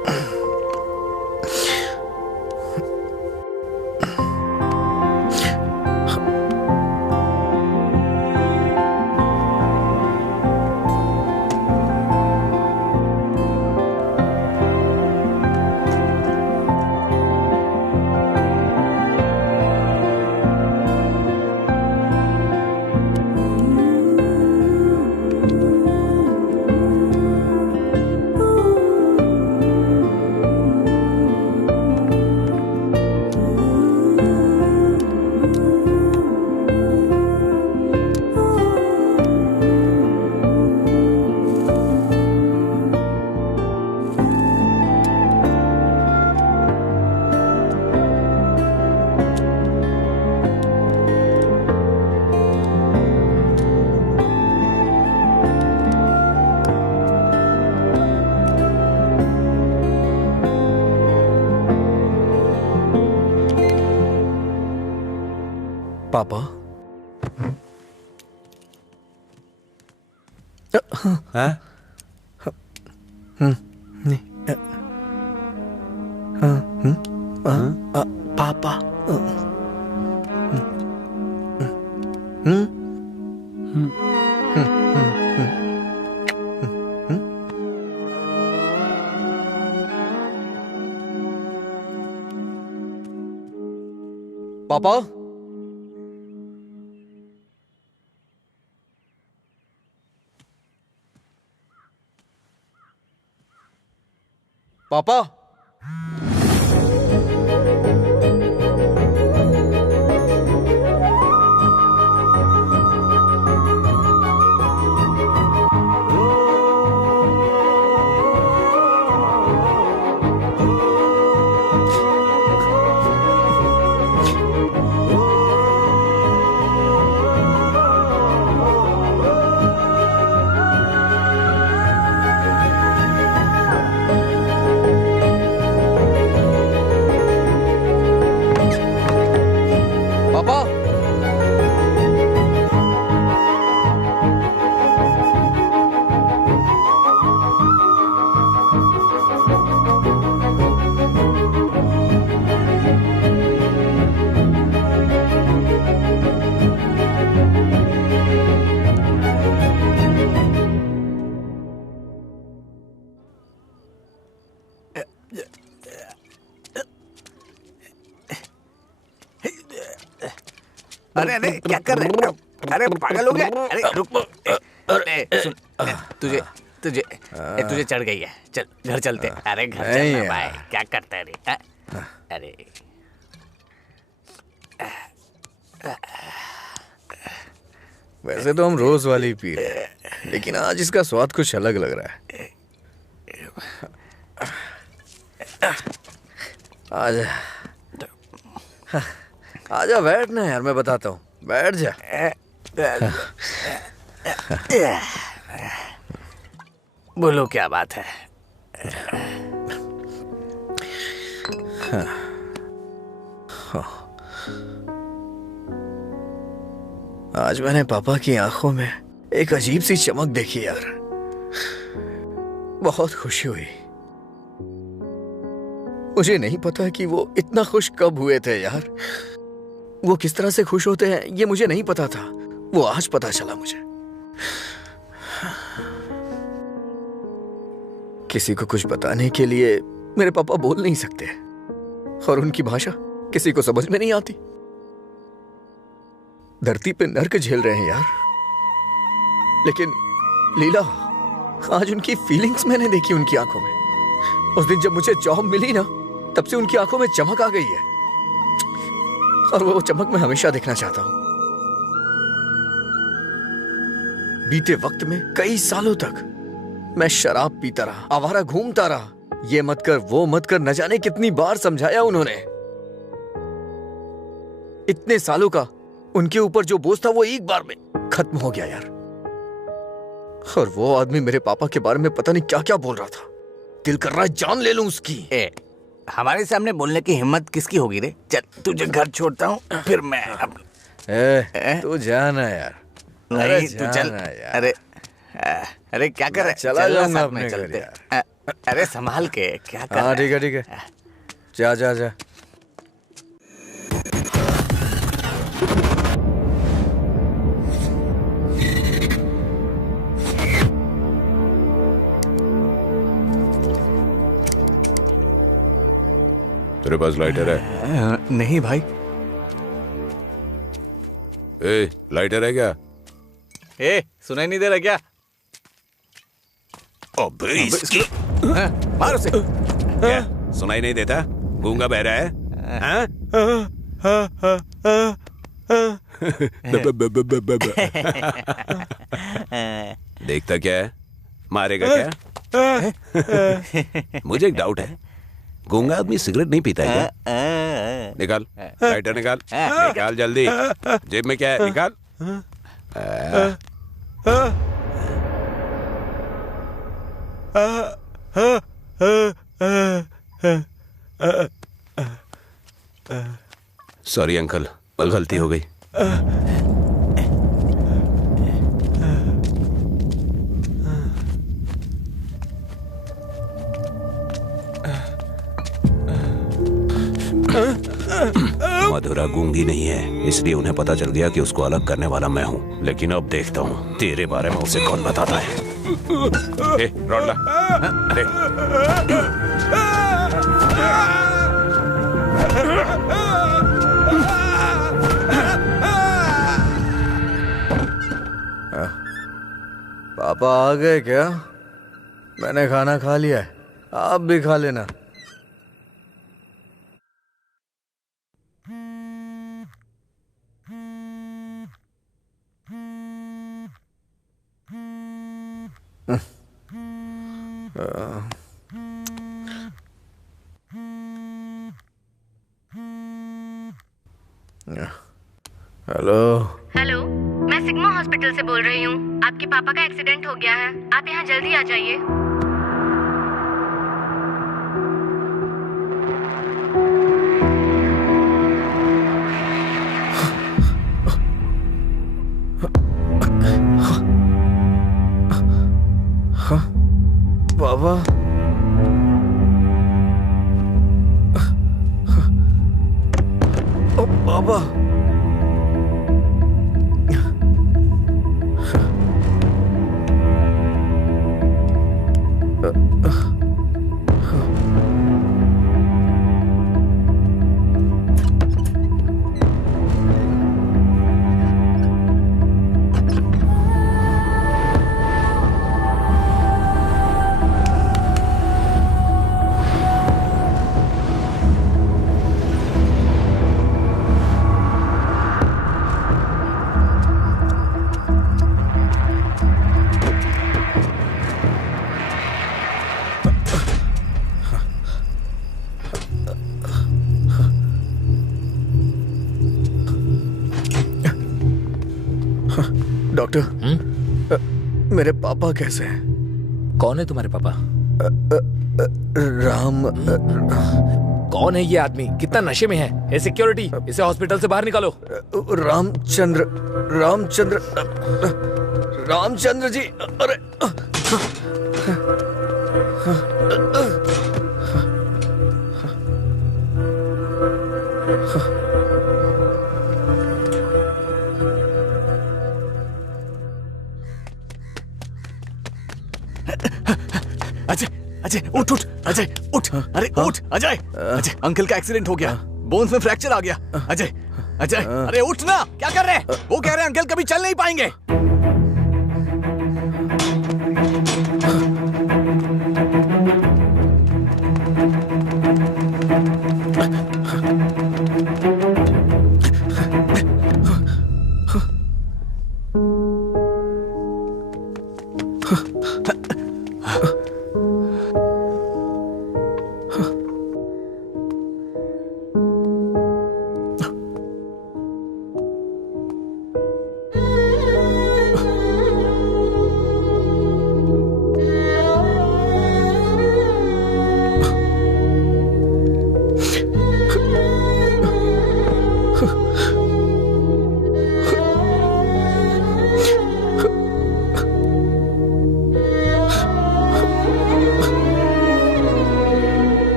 पापा। हाँ? पापा। पापा। पापा। अरे अरे क्या कर रहे हैं? अरे पागल हो गया? अरे रुक, अरे सुन, तुझे तुझे तुझे चढ़ गई है। चल घर चलते। अरे घर चलना भाई, क्या करता है रे? अरे वैसे तो हम रोज वाली पी रहे हैं, लेकिन आज इसका स्वाद कुछ अलग लग रहा है। आजा आजा, बैठ ना यार, मैं बताता हूँ, बैठ जा। बोलो क्या बात है? आज मैंने पापा की आंखों में एक अजीब सी चमक देखी यार, बहुत खुशी हुई। मुझे नहीं पता कि वो इतना खुश कब हुए थे यार। वो किस तरह से खुश होते हैं ये मुझे नहीं पता था, वो आज पता चला मुझे। किसी को कुछ बताने के लिए मेरे पापा बोल नहीं सकते, और उनकी भाषा किसी को समझ में नहीं आती। धरती पे नर्क झेल रहे हैं यार, लेकिन लीला, आज उनकी फीलिंग्स मैंने देखी उनकी आंखों में। उस दिन जब मुझे जॉब मिली ना, तब से उनकी आंखों में चमक आ गई है, और वो चमक मैं हमेशा देखना चाहता हूं। बीते वक्त में कई सालों तक मैं शराब पीता रहा, आवारा घूमता रहा। ये मत कर, वो मत कर, न जाने कितनी बार समझाया उन्होंने। इतने सालों का उनके ऊपर जो बोझ था वो एक बार में खत्म हो गया यार। और वो आदमी मेरे पापा के बारे में पता नहीं क्या क्या बोल रहा था। दिल कर रहा है जान ले लूं उसकी। हमारे सामने बोलने की हिम्मत किसकी होगी रे? चल तुझे घर छोड़ता हूँ, फिर मैं तू जाना यार। नहीं तू चल। अरे अरे क्या कर रहा है? चला जाऊंगा अपने घर यार। अरे संभाल के क्या कर हाँ ठीक है जा जा जा। तेरे पास लाइटर है? नहीं भाई। ए, लाइटर है क्या? ए, सुनाई नहीं दे रहा क्या? अबे इसकी मार उसे। क्या सुनाई नहीं देता? गूंगा बहरा है? हाँ? देखता क्या है? मारेगा क्या? मुझे एक डाउट है, गूंगा आदमी सिगरेट नहीं पीता है क्या? निकाल लाइटर, निकाल निकाल जल्दी। जेब में क्या है? निकाल। सॉरी अंकल, गलती हो गई। मधुरा गूंगी नहीं है, इसलिए उन्हें पता चल गया कि उसको अलग करने वाला मैं हूँ। लेकिन अब देखता हूँ तेरे बारे में उसे कौन बताता है। ए, रॉड ला। अरे पापा आ गए क्या? मैंने खाना खा लिया है, आप भी खा लेना। हेलो। हेलो, मैं सिग्मा हॉस्पिटल से बोल रही हूँ। आपके पापा का एक्सीडेंट हो गया है, आप यहाँ जल्दी आ जाइए। बाबा बाबा डॉक्टर, मेरे पापा कैसे हैं? कौन है तुम्हारे पापा? राम। कौन है ये आदमी? कितना नशे में है? ए सिक्योरिटी, इसे हॉस्पिटल से बाहर निकालो। रामचंद्र जी। अरे अजय उठ अजय उठ। अरे उठ अजय। अजय अंकल का एक्सीडेंट हो गया, बोन्स में फ्रैक्चर आ गया। अजय अरे उठ ना, क्या कर रहे हैं? वो कह रहे हैं अंकल कभी चल नहीं पाएंगे।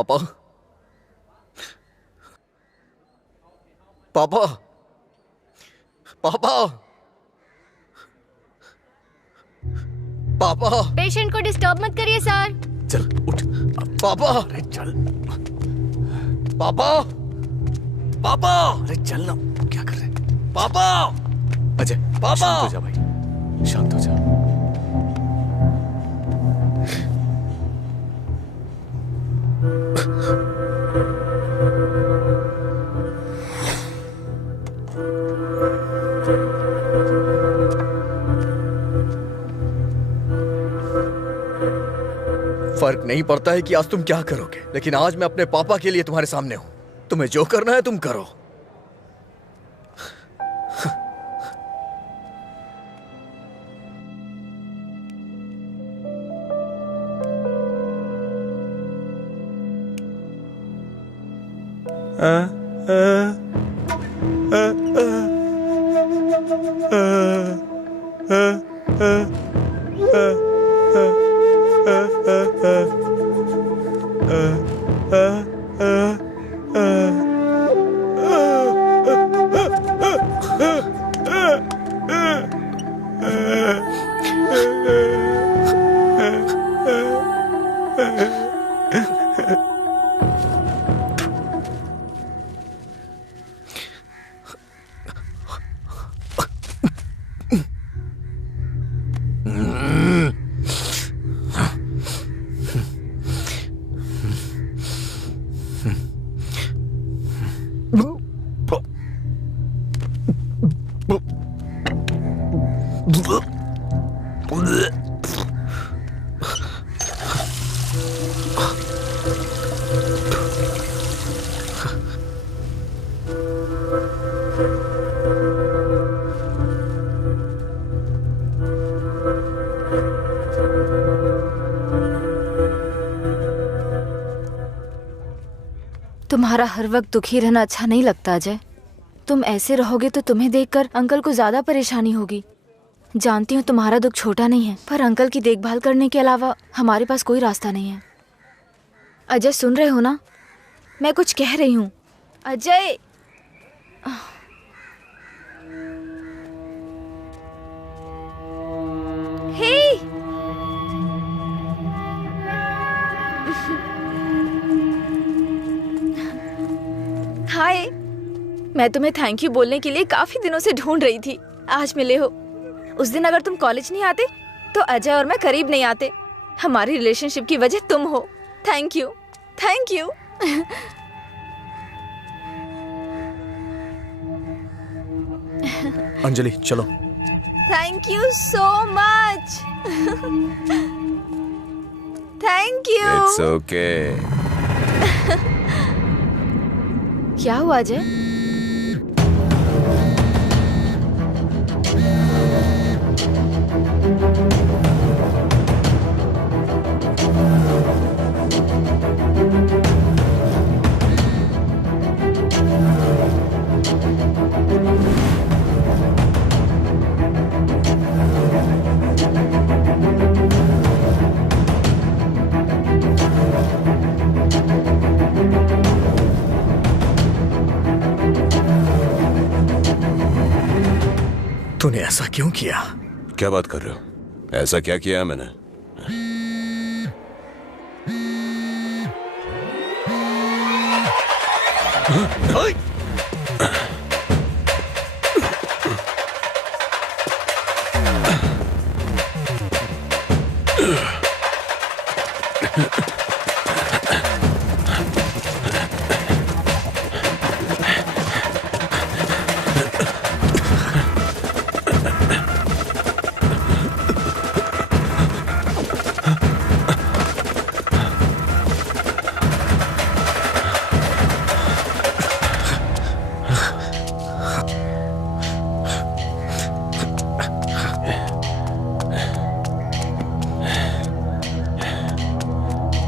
पापा, पापा, पापा, पापा। पेशेंट को डिस्टर्ब मत करिए सर। चल उठ। पापा, अरे चल। पापा, पापा, अरे चल ना, क्या कर रहे हैं? पापा। अजय, पापा। शांत हो जा भाई, शांत हो जा। फर्क नहीं पड़ता है कि आज तुम क्या करोगे, लेकिन आज मैं अपने पापा के लिए तुम्हारे सामने हूं। तुम्हें जो करना है तुम करो। तुम्हारा हर वक्त दुखी रहना अच्छा नहीं लगता अजय। तुम ऐसे रहोगे तो तुम्हें देखकर अंकल को ज्यादा परेशानी होगी। जानती हूँ तुम्हारा दुख छोटा नहीं है, पर अंकल की देखभाल करने के अलावा हमारे पास कोई रास्ता नहीं है। अजय सुन रहे हो ना, मैं कुछ कह रही हूँ। अजय, हे हाय, मैं तुम्हें थैंक यू बोलने के लिए काफी दिनों से ढूंढ रही थी। आज मिले हो। उस दिन अगर तुम कॉलेज नहीं आते तो अजय और मैं करीब नहीं आते। हमारी रिलेशनशिप की वजह तुम हो। Thank you, thank you. Anjali चलो। Thank you so much. Thank you. It's okay. क्या हुआ अजय? तूने ऐसा क्यों किया? क्या बात कर रहे हो? ऐसा क्या किया है मैंने?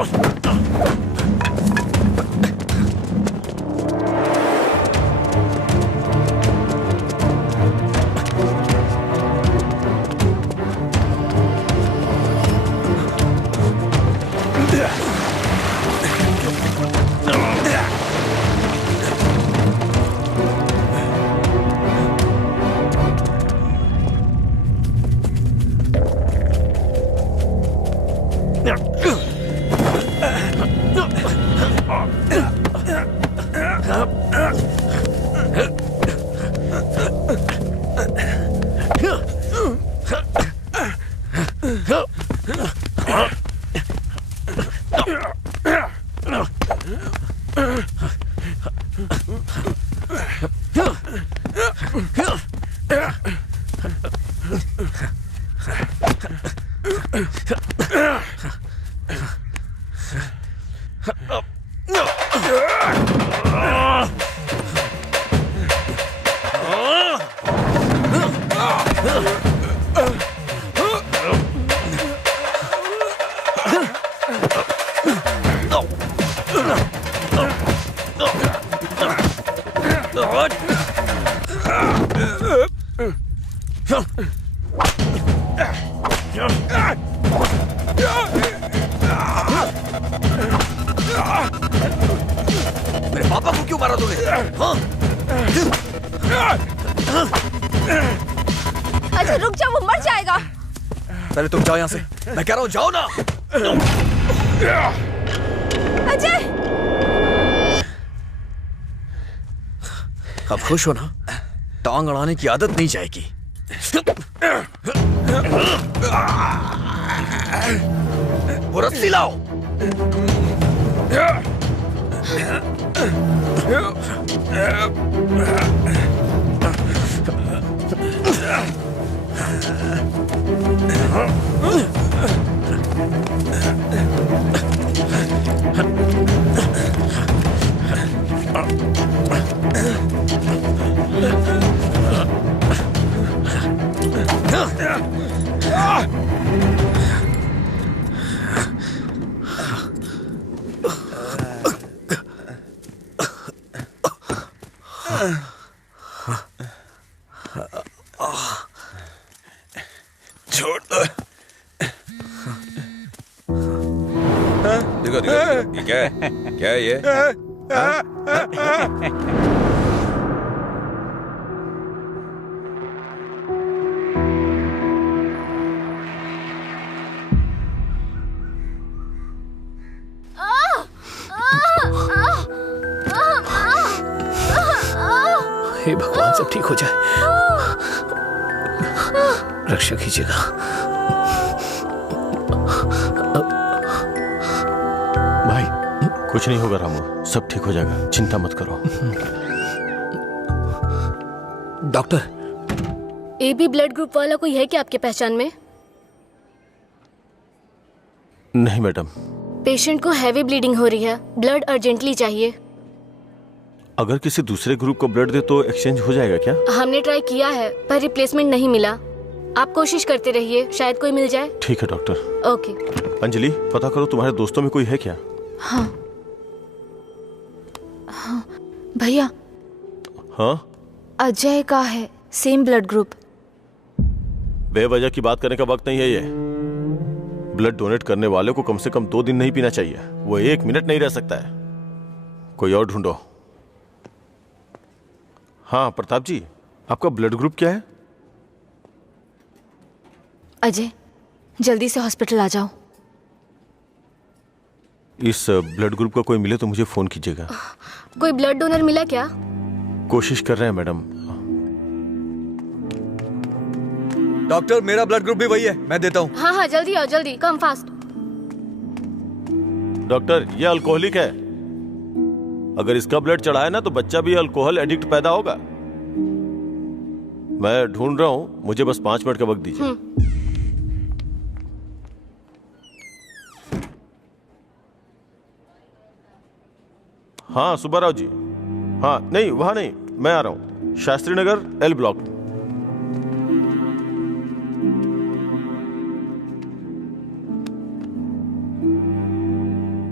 मेरे पापा को क्यों मारा तूने? हाँ? अच्छा रुक जा, वो मर जाएगा। पहले तुम जाओ यहाँ से, मैं कह रहा हूँ जाओ ना। अजय, अब खुश हो ना? टांग अड़ाने की आदत नहीं जाएगी। वो रस्सी लाओ। छोड़ दो। देखो देखो ये क्या है? क्या है ये? हे भगवान, सब ठीक हो जाए। रक्षा कीजिएगा। भाई कुछ नहीं होगा रामू, सब ठीक हो जाएगा, चिंता मत करो। डॉक्टर, एबी ब्लड ग्रुप वाला कोई है क्या आपके पहचान में? नहीं मैडम। पेशेंट को हैवी ब्लीडिंग हो रही है, ब्लड अर्जेंटली चाहिए। अगर किसी दूसरे ग्रुप को ब्लड दे तो एक्सचेंज हो जाएगा क्या? हमने ट्राई किया है पर रिप्लेसमेंट नहीं मिला। आप कोशिश करते रहिए, शायद कोई मिल जाए। ठीक है डॉक्टर। ओके। अंजलि, पता करो तुम्हारे दोस्तों में कोई है क्या? हाँ हाँ भैया। हाँ अजय का है, सेम ब्लड ग्रुप। बेवजह की बात करने का वक्त नहीं है ये। ब्लड डोनेट करने वाले को कम से कम 2 दिन नहीं पीना चाहिए, वो 1 मिनट नहीं रह सकता है। कोई और ढूंढो। हाँ प्रताप जी, आपका ब्लड ग्रुप क्या है? अजय, जल्दी से हॉस्पिटल आ जाओ। इस ब्लड ग्रुप का कोई मिले तो मुझे फोन कीजिएगा। कोई ब्लड डोनर मिला क्या? कोशिश कर रहे हैं मैडम। डॉक्टर, मेरा ब्लड ग्रुप भी वही है, मैं देता हूँ। हाँ हाँ जल्दी आओ, जल्दी, कम फास्ट। डॉक्टर, ये अल्कोहलिक है, अगर इसका ब्लड चढ़ा है ना तो बच्चा भी अल्कोहल एडिक्ट पैदा होगा। मैं ढूंढ रहा हूँ, मुझे बस 5 मिनट का वक्त दीजिए। हाँ सुब्बाराव जी। हाँ नहीं, वहां नहीं, मैं आ रहा हूँ, शास्त्री नगर L ब्लॉक।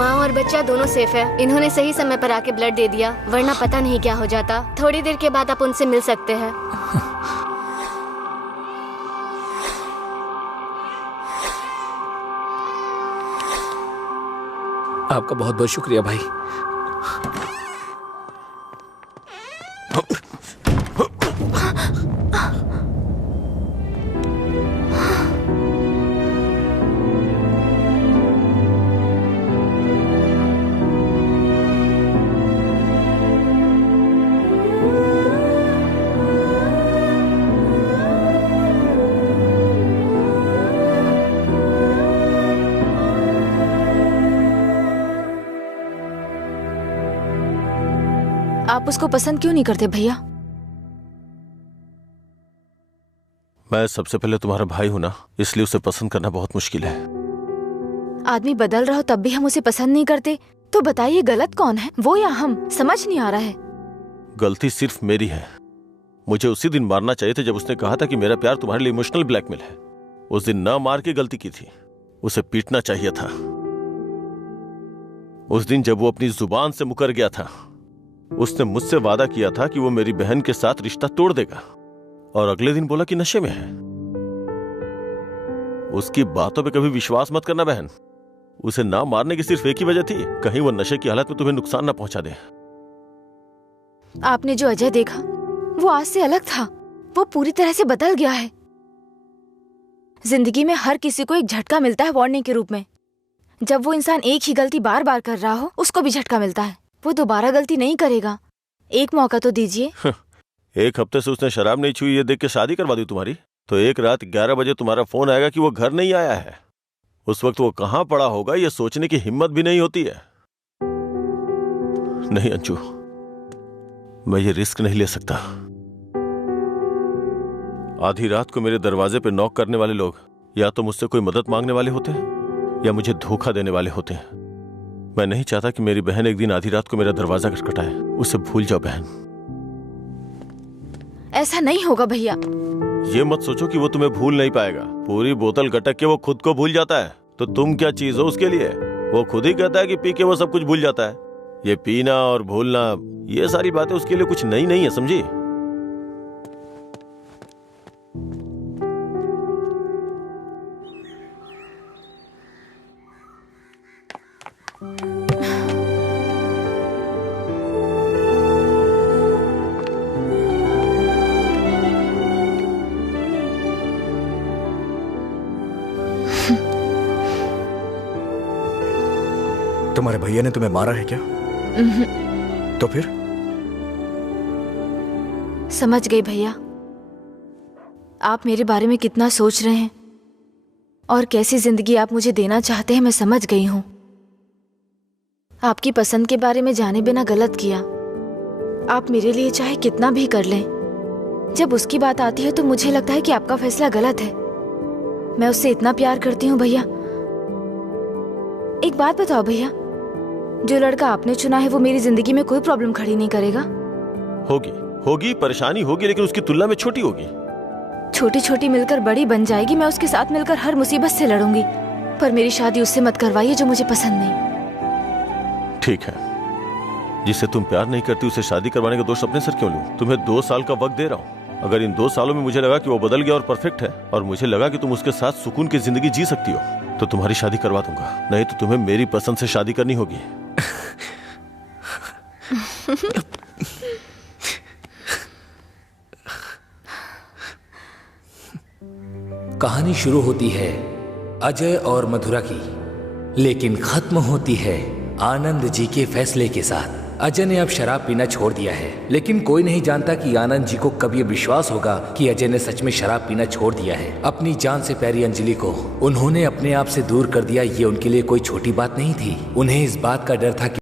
माँ और बच्चा दोनों सेफ है। इन्होंने सही समय पर आके ब्लड दे दिया, वरना पता नहीं क्या हो जाता। थोड़ी देर के बाद आप उनसे मिल सकते हैं। आपका बहुत बहुत शुक्रिया भाई। आप उसको पसंद क्यों नहीं करते भैया? मैं सबसे पहले तुम्हारा भाई हूं ना, इसलिए उसे पसंद करना बहुत मुश्किल है। आदमी बदल रहा हो तब भी हम उसे पसंद नहीं करते, तो बताइए गलत कौन है, वो या हम? समझ नहीं आ रहा है। गलती सिर्फ मेरी है। मुझे उसी दिन मारना चाहिए था जब उसने कहा था कि मेरा प्यार तुम्हारे लिए इमोशनल ब्लैकमेल है। उस दिन न मार के गलती की थी, उसे पीटना चाहिए था। उस दिन जब वो अपनी जुबान से मुकर गया था, उसने मुझसे वादा किया था कि वो मेरी बहन के साथ रिश्ता तोड़ देगा, और अगले दिन बोला कि नशे में है। उसकी बातों पे कभी विश्वास मत करना बहन। उसे ना मारने की सिर्फ एक ही वजह थी, कहीं वो नशे की हालत में तुम्हें नुकसान ना पहुंचा दे। आपने जो अजय देखा वो आज से अलग था। वो पूरी तरह से बदल गया है। जिंदगी में हर किसी को एक झटका मिलता है वार्निंग के रूप में। जब वो इंसान एक ही गलती बार बार कर रहा हो, उसको भी झटका मिलता है। वो दोबारा गलती नहीं करेगा। एक मौका तो दीजिए। एक हफ्ते से उसने शराब नहीं छुई ये देख के शादी करवा दी तुम्हारी, तो एक रात 11 बजे तुम्हारा फोन आएगा कि वो घर नहीं आया है। उस वक्त वो कहां पड़ा होगा ये सोचने की हिम्मत भी नहीं होती है। नहीं अंशु, मैं ये रिस्क नहीं ले सकता। आधी रात को मेरे दरवाजे पे नॉक करने वाले लोग या तो मुझसे कोई मदद मांगने वाले होते हैं या मुझे धोखा देने वाले होते हैं। मैं नहीं चाहता कि मेरी बहन एक दिन आधी रात को मेरा दरवाजा खटखटाए। उसे भूल जाओ बहन। ऐसा नहीं होगा भैया। ये मत सोचो कि वो तुम्हें भूल नहीं पाएगा। पूरी बोतल गटक के वो खुद को भूल जाता है, तो तुम क्या चीज हो उसके लिए? वो खुद ही कहता है कि पी के वो सब कुछ भूल जाता है। ये पीना और भूलना, ये सारी बातें उसके लिए कुछ नई नहीं है, समझी? तुम्हारे भैया ने तुम्हें मारा है क्या? तो फिर? समझ गई भैया, आप मेरे बारे में कितना सोच रहे हैं और कैसी जिंदगी आप मुझे देना चाहते हैं। मैं समझ गई हूं। आपकी पसंद के बारे में जाने बिना गलत किया। आप मेरे लिए चाहे कितना भी कर लें, जब उसकी बात आती है तो मुझे लगता है कि आपका फैसला गलत है। मैं उससे इतना प्यार करती हूँ भैया। एक बात बताओ भैया, जो लड़का आपने चुना है वो मेरी जिंदगी में कोई प्रॉब्लम खड़ी नहीं करेगा? होगी परेशानी होगी, लेकिन उसकी तुलना में छोटी होगी। छोटी छोटी मिलकर बड़ी बन जाएगी। मैं उसके साथ मिलकर हर मुसीबत से लड़ूंगी, पर मेरी शादी उससे मत करवाइए जो मुझे पसंद नहीं। ठीक है, जिससे तुम प्यार नहीं करती उसे शादी करवाने का दोष अपने सर क्यों लूं? तुम्हें 2 साल का वक्त दे रहा हूं। अगर इन 2 सालों में मुझे लगा कि वो बदल गया और परफेक्ट है, और मुझे लगा कि तुम उसके साथ सुकून की जिंदगी जी सकती हो, तो तुम्हारी शादी करवा दूंगा। नहीं तो तुम्हें मेरी पसंद से शादी करनी होगी। कहानी शुरू होती है अजय और मधुरा की, लेकिन खत्म होती है आनंद जी के फैसले के साथ। अजय ने अब शराब पीना छोड़ दिया है, लेकिन कोई नहीं जानता कि आनंद जी को कब ये विश्वास होगा कि अजय ने सच में शराब पीना छोड़ दिया है। अपनी जान से प्यारी अंजलि को उन्होंने अपने आप से दूर कर दिया, ये उनके लिए कोई छोटी बात नहीं थी। उन्हें इस बात का डर था कि